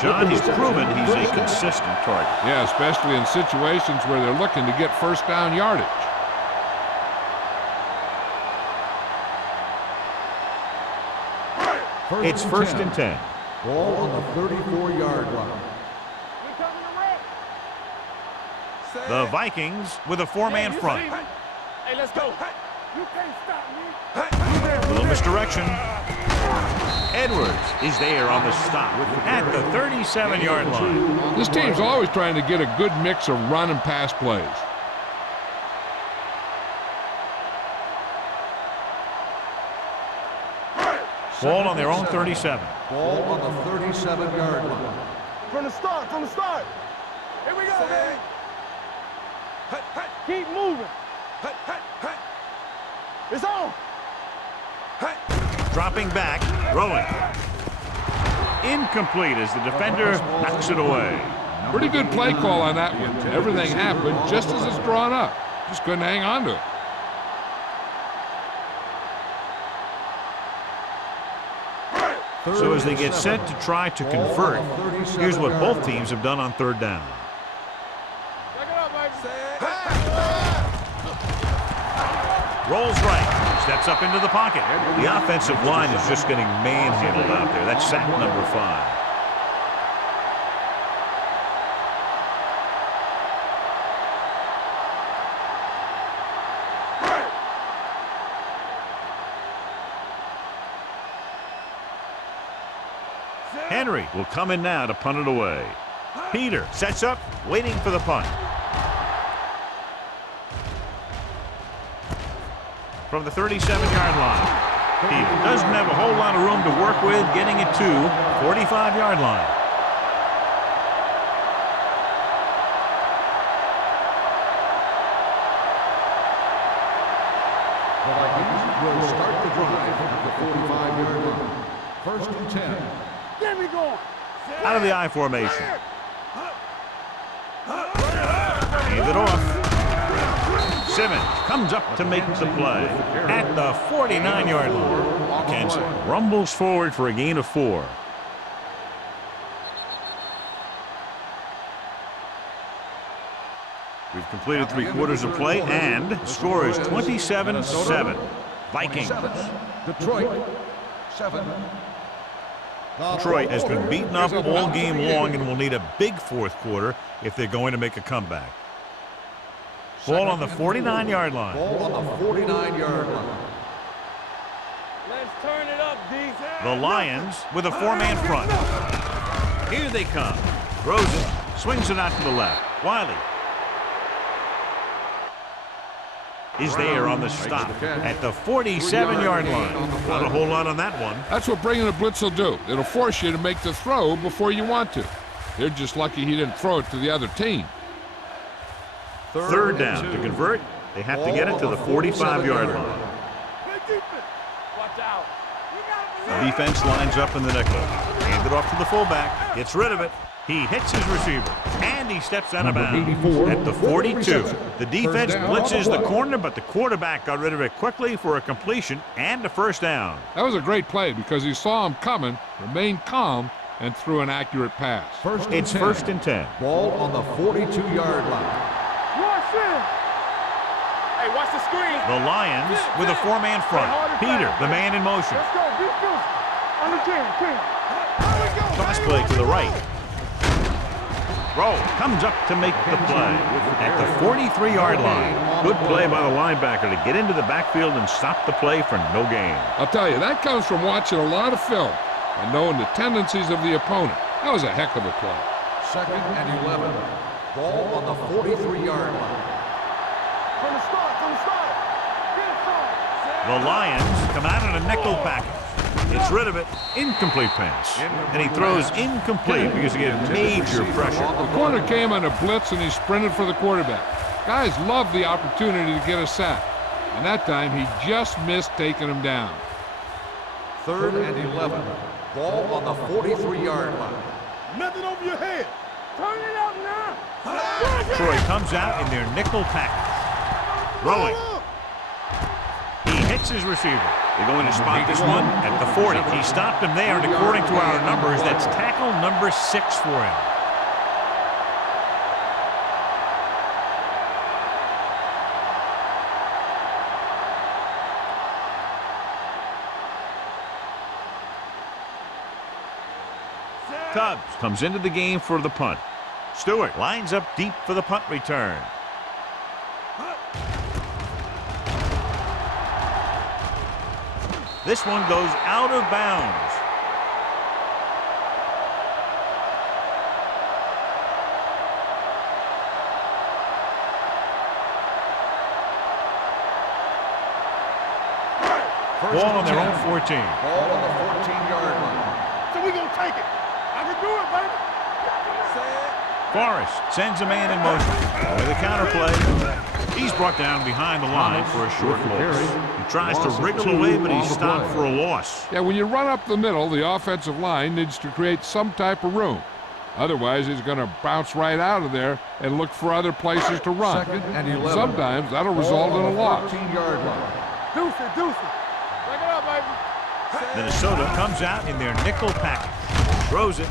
John, he's proven he's a consistent target. Yeah, especially in situations where they're looking to get first down yardage. It's first and 10. Ball on the 34-yard line. We're coming to wreck! The Vikings with a 4-man front. Hey, let's go! You can't stop me! A little misdirection. Edwards is there on the stop at the 37-yard line. This team's always trying to get a good mix of run and pass plays. Ball on their own 37. Ball on the 37-yard line. From the start! Here we go, man! Keep moving! It's on! Dropping back, throwing. Incomplete as the defender knocks it away. Pretty good play call on that one. Everything happened just as it's drawn up. Just couldn't hang on to it. So as they get set to try to convert, here's what both teams have done on 3rd down. Check it out, baby! Rolls right, steps up into the pocket. The offensive line is just getting manhandled out there. That's sack number 5. Henry will come in now to punt it away. Peter sets up, waiting for the punt. From the 37-yard line. Peter doesn't have a whole lot of room to work with, getting it to 45-yard line. The Vikings will start the drive at the 45-yard line. First and 10. Get me going! Out of the I formation. Hand it off. Simmons comes up to make the play at the 49-yard line. Kansas rumbles forward for a gain of 4. We've completed 3 quarters of play, and the score is 27-7. Vikings. Detroit 7. Detroit has been beaten up all game long and will need a big 4th quarter if they're going to make a comeback. Ball on the 49-yard line. Ball on the 49-yard line. Let's turn it up, D. The Lions with a 4-man front. Here they come. Throws it, swings it out to the left. Wiley is there on the stop at the 47-yard line. Not a whole lot on that one. That's what bringing a blitz will do. It'll force you to make the throw before you want to. They're just lucky he didn't throw it to the other team. Third down. To convert, they have to get it to the 45-yard line. Play defense. Watch out. The defense lines up in the nickel. Hand it off to the fullback. Gets rid of it. He hits his receiver. And he steps out of bounds at the 42. The defense blitzes the corner, but the quarterback got rid of it quickly for a completion and a first down. That was a great play because he saw him coming, remained calm, and threw an accurate pass. It's first and 10. Ball on the 42-yard line. Watch it. Hey, watch the screen. The Lions with a four-man front. Peter, the man in motion. Let's go. Be physical. On the King. Here we go. Toss play to the right. Roll comes up to make the play at the 43-yard line. Good play by the linebacker to get into the backfield and stop the play for no gain. I'll tell you, that comes from watching a lot of film and knowing the tendencies of the opponent. That was a heck of a play. 2nd and 11. Ball on the 43-yard line. From the start. Get it started. The Lions come out in a nickel package. Gets rid of it. Incomplete pass. And he throws incomplete because he gets major pressure. The corner came on a blitz and he sprinted for the quarterback. Guys love the opportunity to get a sack. And that time he just missed taking him down. 3rd and 11. Ball on the 43-yard line. Nothing over your head. Turn it up now. Troy comes out in their nickel package. Throwing. He hits his receiver. They're going to spot this one at the 40. He stopped him there, and according to our numbers, that's tackle number 6 for him. Tubbs comes into the game for the punt. Stewart lines up deep for the punt return. This one goes out of bounds. Ball on their own 14. Ball on the 14-yard line. So we gonna take it. I can do it, baby. Forrest sends a man in motion. With a counter play, he's brought down behind the line for a short loss. He tries to wriggle away, but he's stopped for a loss. Yeah, when you run up the middle, the offensive line needs to create some type of room. Otherwise, he's going to bounce right out of there and look for other places to run. 2nd and 11. Sometimes that'll result in a loss. 14-yard line. Deuce it. Break it up, baby. Minnesota comes out in their nickel package. Throws it.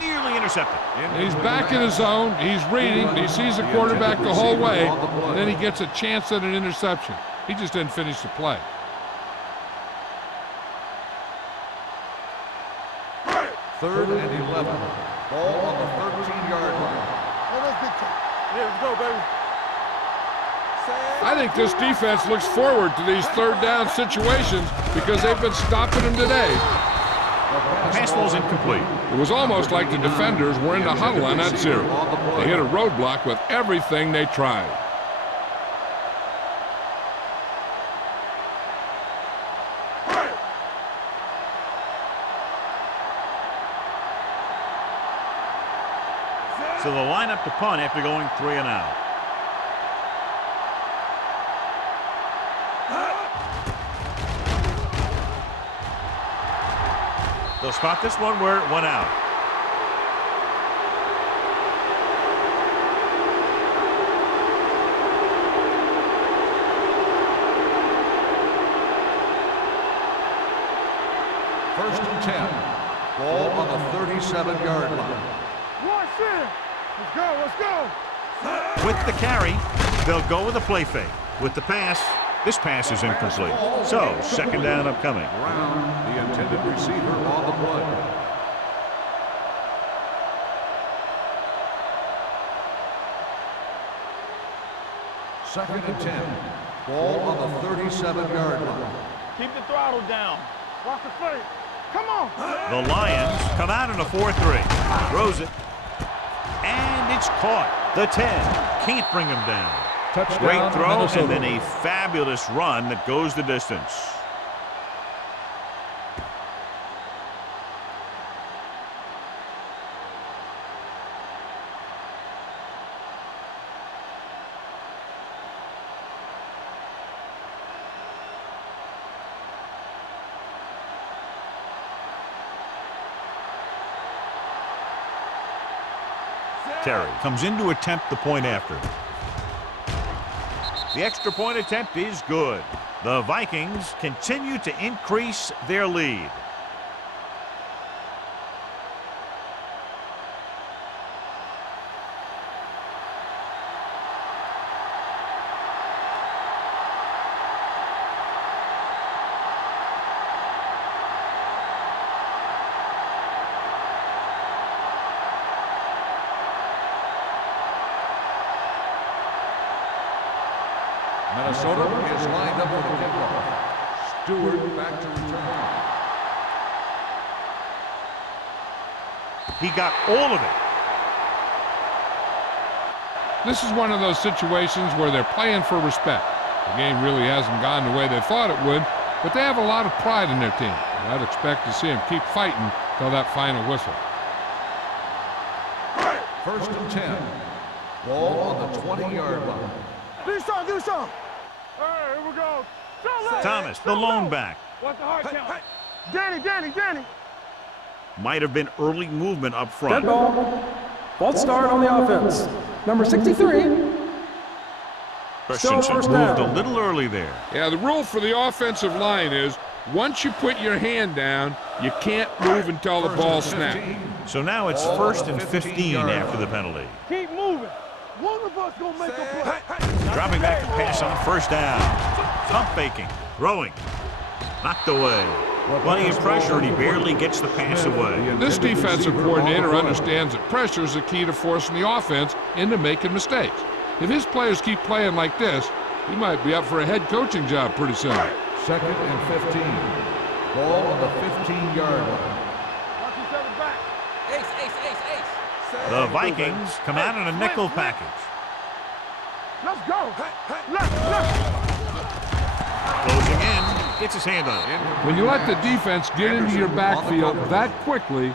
Nearly intercepted. He's back in his zone. He's reading. He sees the quarterback the whole way, and then he gets a chance at an interception. He just didn't finish the play. 3rd and 11. Ball on the 13-yard line. Yeah, let's go, baby. I think this defense looks forward to these third down situations because they've been stopping them today. Pass ball's incomplete. It was almost like the defenders were in the huddle on that series. They hit a roadblock with everything they tried. So they'll line up to punt after going 3 and out. They'll spot this one where it went out. First and 10. Ball on the 37-yard line. Watch it. Let's go. With the carry, they'll go with a play fake. With the pass, this pass is incomplete. So, second down upcoming. Brown, the intended receiver on the play. Second and 10. Ball on the 37-yard line. Keep the throttle down. Watch the play. Come on. The Lions come out in a 4-3. Throws it. And it's caught. The 10. Can't bring him down. Touchdown, Great throw, Minnesota. and then a fabulous run that goes the distance. Terry comes in to attempt the point after. The extra point attempt is good. The Vikings continue to increase their lead. Minnesota is lined up for the kickoff. Stewart back to return. He got all of it. This is one of those situations where they're playing for respect. The game really hasn't gone the way they thought it would, but they have a lot of pride in their team. And I'd expect to see them keep fighting till that final whistle. 1st and 10. Ball on the 20-yard line. Do something, do something. All right, here we go. Thomas, the lone back. What's the hard count? Danny. Might have been early movement up front. Dead ball. False start on the offense. Number 63. Christensen first moved down. a little early there. Yeah, the rule for the offensive line is once you put your hand down, you can't move until the ball snaps. So now it's 1st and 15 after the penalty. Keep moving. One of us gonna make a play. Dropping back to pass on 1st down. Pump faking. Throwing. Knocked away. Plenty of pressure, and he barely gets the pass away. This defensive coordinator understands that pressure is the key to forcing the offense into making mistakes. If his players keep playing like this, he might be up for a head coaching job pretty soon. 2nd and 15. Ball on the 15-yard line. Watch each other back. The Vikings come out in a nickel package. Let's go. Left. Closing in, gets his hand on it. When you let the defense get into your backfield that quickly,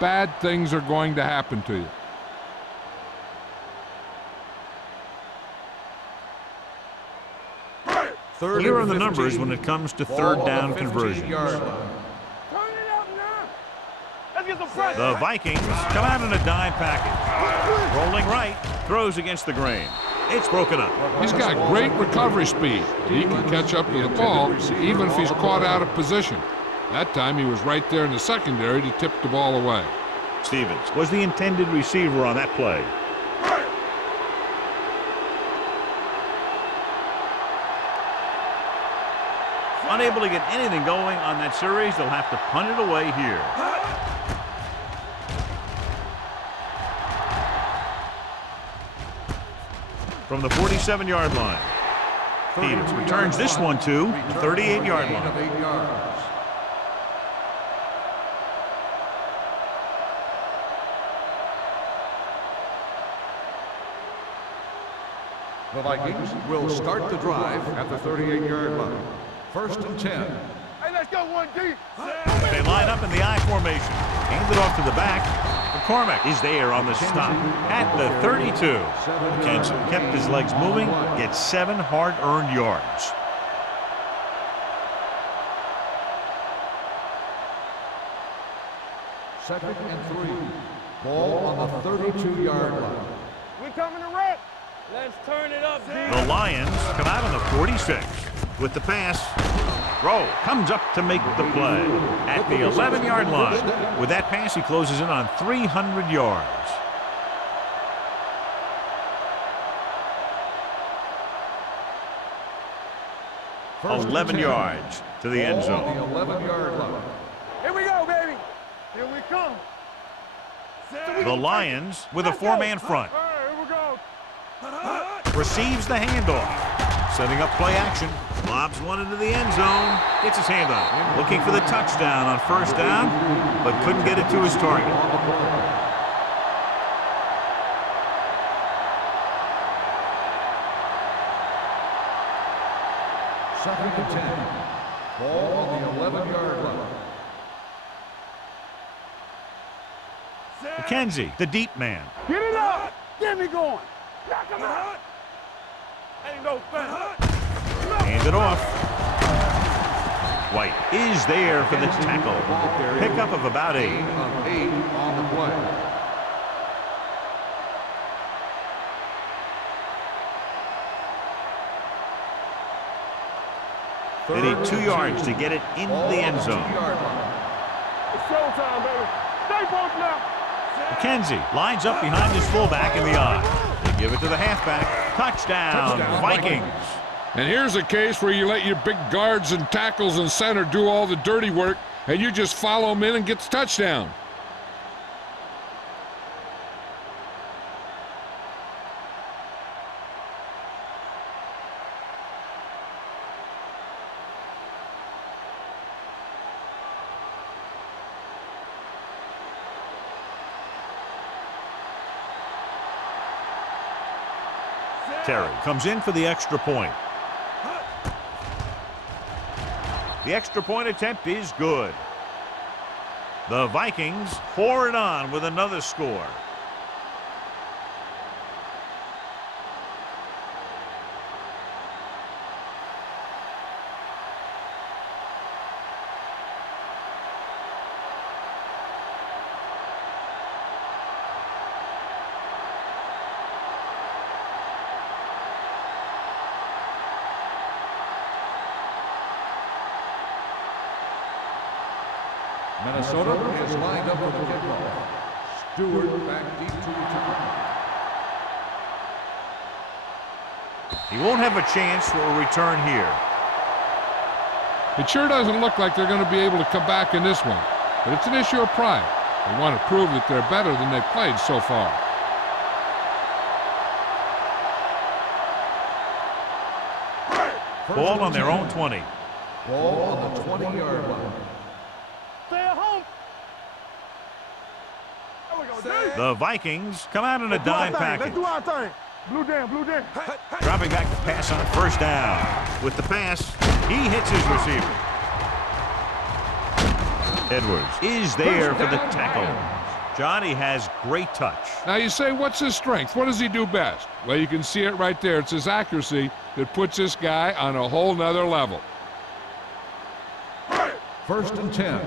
bad things are going to happen to you. Here are the numbers when it comes to 3rd down conversions. Turn it up now. Let's get some pressure. The Vikings come out in a dime package. Rolling right, throws against the grain. It's broken up. He's got great recovery speed. He can catch up to the ball even if he's caught out of position. That time he was right there in the secondary to tip the ball away. Stevens was the intended receiver on that play. Unable to get anything going on that series, they'll have to punt it away here. From the 47-yard line, Peters returns this one to the 38-yard line. 8 yards. The Vikings will start the drive at the 38-yard line. 1st and 10. Hey, let's go 1D. They line up in the I formation. Hand it off to the back. McCormick is there on the stop at the 32. McKenzie kept his legs moving, gets 7 hard-earned yards. Second and 3. Ball on the 32-yard line. We coming to wreck. Let's turn it up, D. The Lions come out on the 46 with the pass. Rowe comes up to make the play at the 11-yard line. With that pass, he closes in on 300 yards. First and 11 10. yards to the end Ball on zone. the 11-yard line. Here we go, baby. Here we come. The Lions with a 4-man front. All right, here we go. Receives the handoff. Setting up play action. Lobs one into the end zone. Gets his hand on it. Looking for the touchdown on 1st down, but couldn't get it to his target. Second and 10. Ball on the 11-yard line. McKenzie, the deep man. Get it up. Get me going. Knock him out. Ain't no fence. Hand it off. White is there for the tackle. Pickup of about 8. Gain of 8 on the play. They need 2 yards to get it into the end zone. It's showtime, baby. Stay focused now. McKenzie lines up behind his fullback in the I. They give it to the halfback. Touchdown, Vikings. And here's a case where you let your big guards and tackles and center do all the dirty work, and you just follow them in and get the touchdown. Terry comes in for the extra point. The extra point attempt is good. The Vikings pour it on with another score. Minnesota is lined up for the kickoff. Stewart back deep to return. He won't have a chance for a return here. It sure doesn't look like they're going to be able to come back in this one, but it's an issue of pride. They want to prove that they're better than they've played so far. Ball on their own 20. Ball on the 20-yard line. Stay at home. There we go, D. The Vikings come out in a Let's do our dime thing. package. Let's do our thing. Blue down, blue down. Dropping back to pass on first down. With the pass, he hits his receiver. Edwards is there for the tackle. Johnny has great touch. Now you say, what's his strength? What does he do best? Well, you can see it right there. It's his accuracy that puts this guy on a whole nother level. First and 10.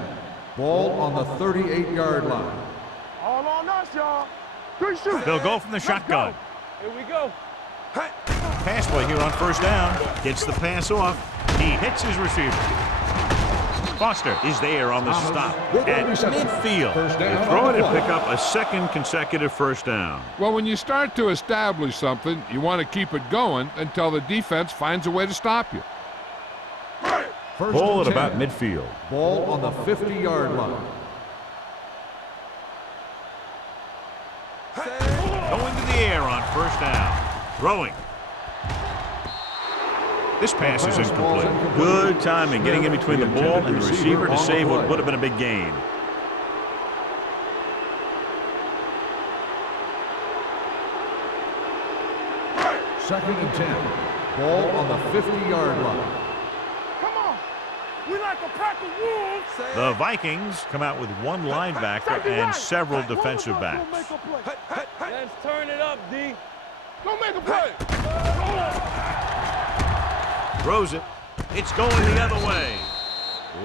Ball on the 38-yard line. All on us, y'all. Good shoot. They'll go from the shotgun. Here we go. Pass play here on first down. Gets the pass off. He hits his receiver. Foster is there on the stop at midfield. They throw it and pick up a second consecutive first down. Well, when you start to establish something, you want to keep it going until the defense finds a way to stop you. First Ball at and 10. about midfield. Ball on the 50-yard line. Going to the air on first down. Throwing. This pass is incomplete. Good timing getting in between the ball and the receiver to save what would have been a big gain. Second and 10. Ball on the 50-yard line. Come on. We like a pack of wolves. The Vikings come out with one linebacker and several defensive backs. Let's turn it up, D. Don't make a play. Throws it. It's going the other way.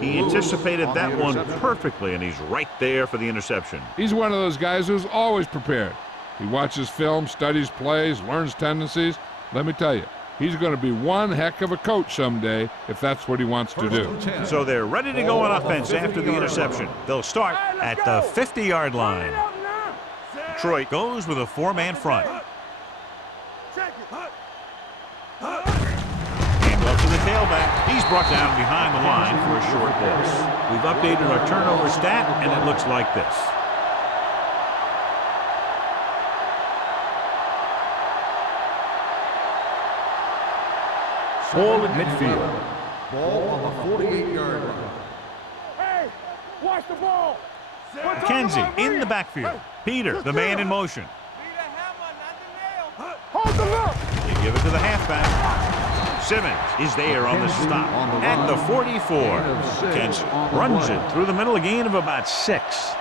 He anticipated that one perfectly, and he's right there for the interception. He's one of those guys who's always prepared. He watches film, studies plays, learns tendencies. Let me tell you, he's going to be one heck of a coach someday if that's what he wants to do. So they're ready to go on offense after the interception. They'll start at the 50-yard line. Detroit goes with a four-man front. Handoff to the tailback. He's brought down behind the line for a short loss. We've updated our turnover stat, and it looks like this. Ball at midfield. Ball on the 48-yard line. Hey, watch the ball. McKenzie in the backfield. Peter, the man in motion. Hold the look. They give it to the halfback. Simmons is there on the stop at the 44. McKenzie runs it through the middle, a gain of about 6.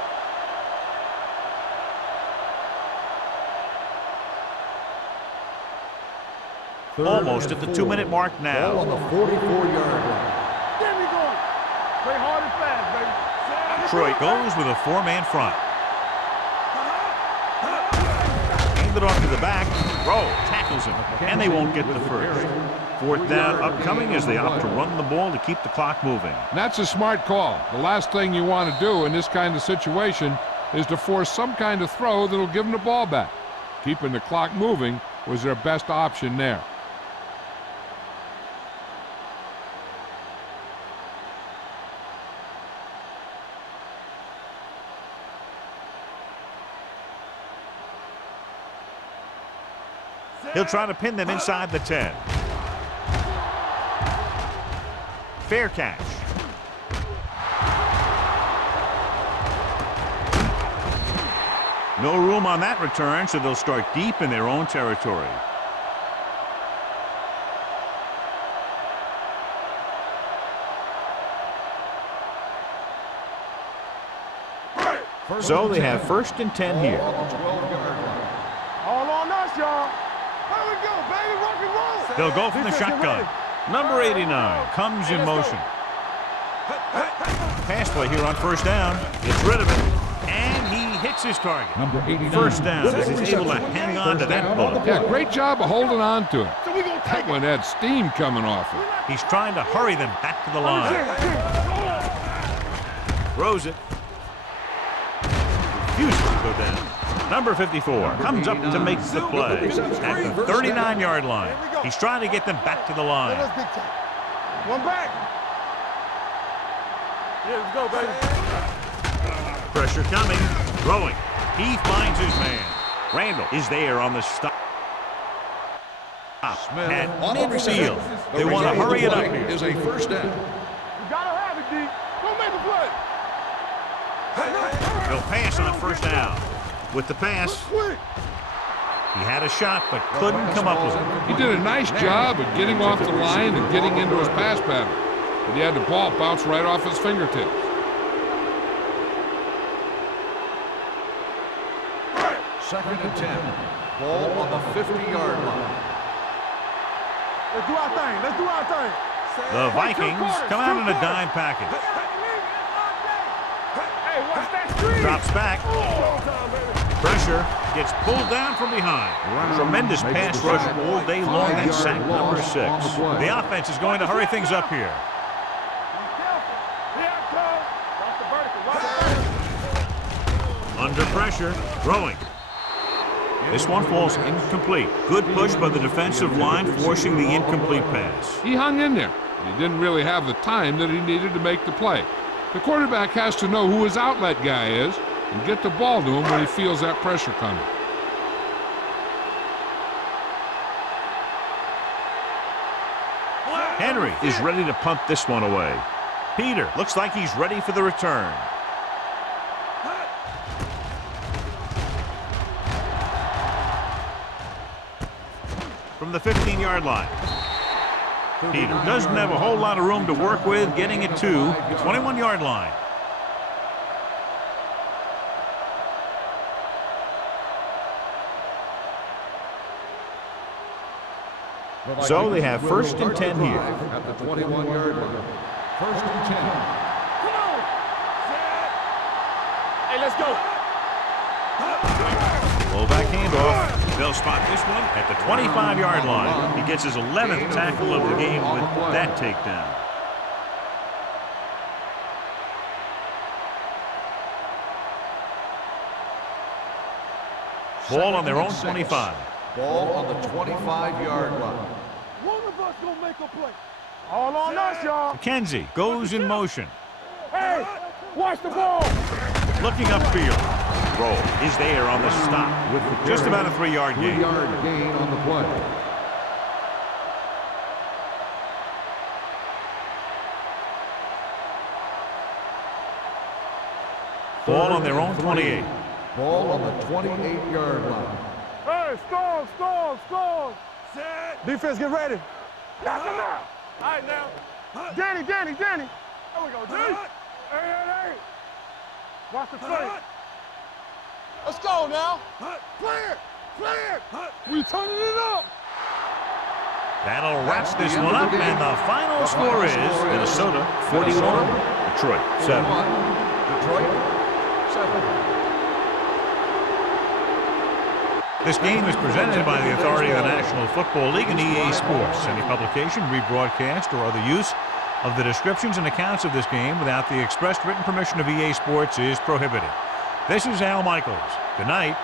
Almost at the 2-minute mark Ball now. on the 44-yard line. There we go. Play hard and fast, baby. Detroit goes with a four-man front. Hand it off to the back. Rowe tackles him, and they won't get the first. 4th down upcoming as they opt to run the ball to keep the clock moving. And that's a smart call. The last thing you want to do in this kind of situation is to force some kind of throw that'll give them the ball back. Keeping the clock moving was their best option there. He'll try to pin them inside the 10. Fair catch. No room on that return, so they'll start deep in their own territory. So they have 1st and 10 here. All on us, y'all. Here we go, baby. Rock and roll. They'll go from the shotgun. Number 89 comes in motion. Pass play here on 1st down. Gets rid of it. And he hits his target. Number 89. 1st down as he's able to hang on to that bullet. Yeah, great job of holding on to it. That one had steam coming off it. He's trying to hurry them back to the line. Throws it. Refuses to go down. Number 54 comes up to make the play at the 39-yard line. He's trying to get them back to the line. One back. Yeah, let's go, baby. Pressure coming. Throwing. He finds his man. Randall is there on the stop. At midfield. They want to hurry it up here. Is a 1st down. You gotta have it, D. Go make the play. They'll pass on 1st down. With the pass, he had a shot but couldn't come up with it. He did a nice job of getting off the line and getting into his pass pattern. But he had the ball bounce right off his fingertips. Second and 10. Ball on the 50-yard line. Let's do our thing. Let's do our thing. The Vikings come out in a dime package. Hey, watch that screen. Drops back. Pressure. Gets pulled down from behind. Tremendous pass rush all day long. That's sack number 6. The offense is going to hurry things up here. Under pressure. Throwing. This one falls incomplete. Good push by the defensive line, forcing the incomplete pass. He hung in there. He didn't really have the time that he needed to make the play. The quarterback has to know who his outlet guy is and get the ball to him when he feels that pressure coming. Henry is ready to punt this one away. Peter looks like he's ready for the return. From the 15-yard line. Peter doesn't have a whole lot of room to work with, getting it to the 21-yard line. So they have 1st and 10 here. At the 21-yard line. 1st and 10. Come on. Hey, let's go. Fullback handoff. They'll spot this one at the 25-yard line. He gets his 11th tackle of the game with that takedown. Ball on their own 25. Ball on the 25-yard line. One of us gonna make a play. All on us, y'all. McKenzie goes in motion. Hey, watch the ball. Looking upfield. Roll is there on the stop. With the Just about a 3-yard gain. 3-yard gain on the play. Ball on their own 28. Ball on the 28-yard line. Hey, stall. Defense, get ready. Knock him out. All right, now. Danny. There we go, Danny. Hey. Watch the play. Let's go now. Play it. We turning it up. That'll wrap this one up, and the final score is Minnesota 41, Detroit 7. Detroit 7. This game is presented by the authority of the National Football League and EA Sports. Any publication, rebroadcast, or other use of the descriptions and accounts of this game without the expressed written permission of EA Sports is prohibited. This is Al Michaels. Good night.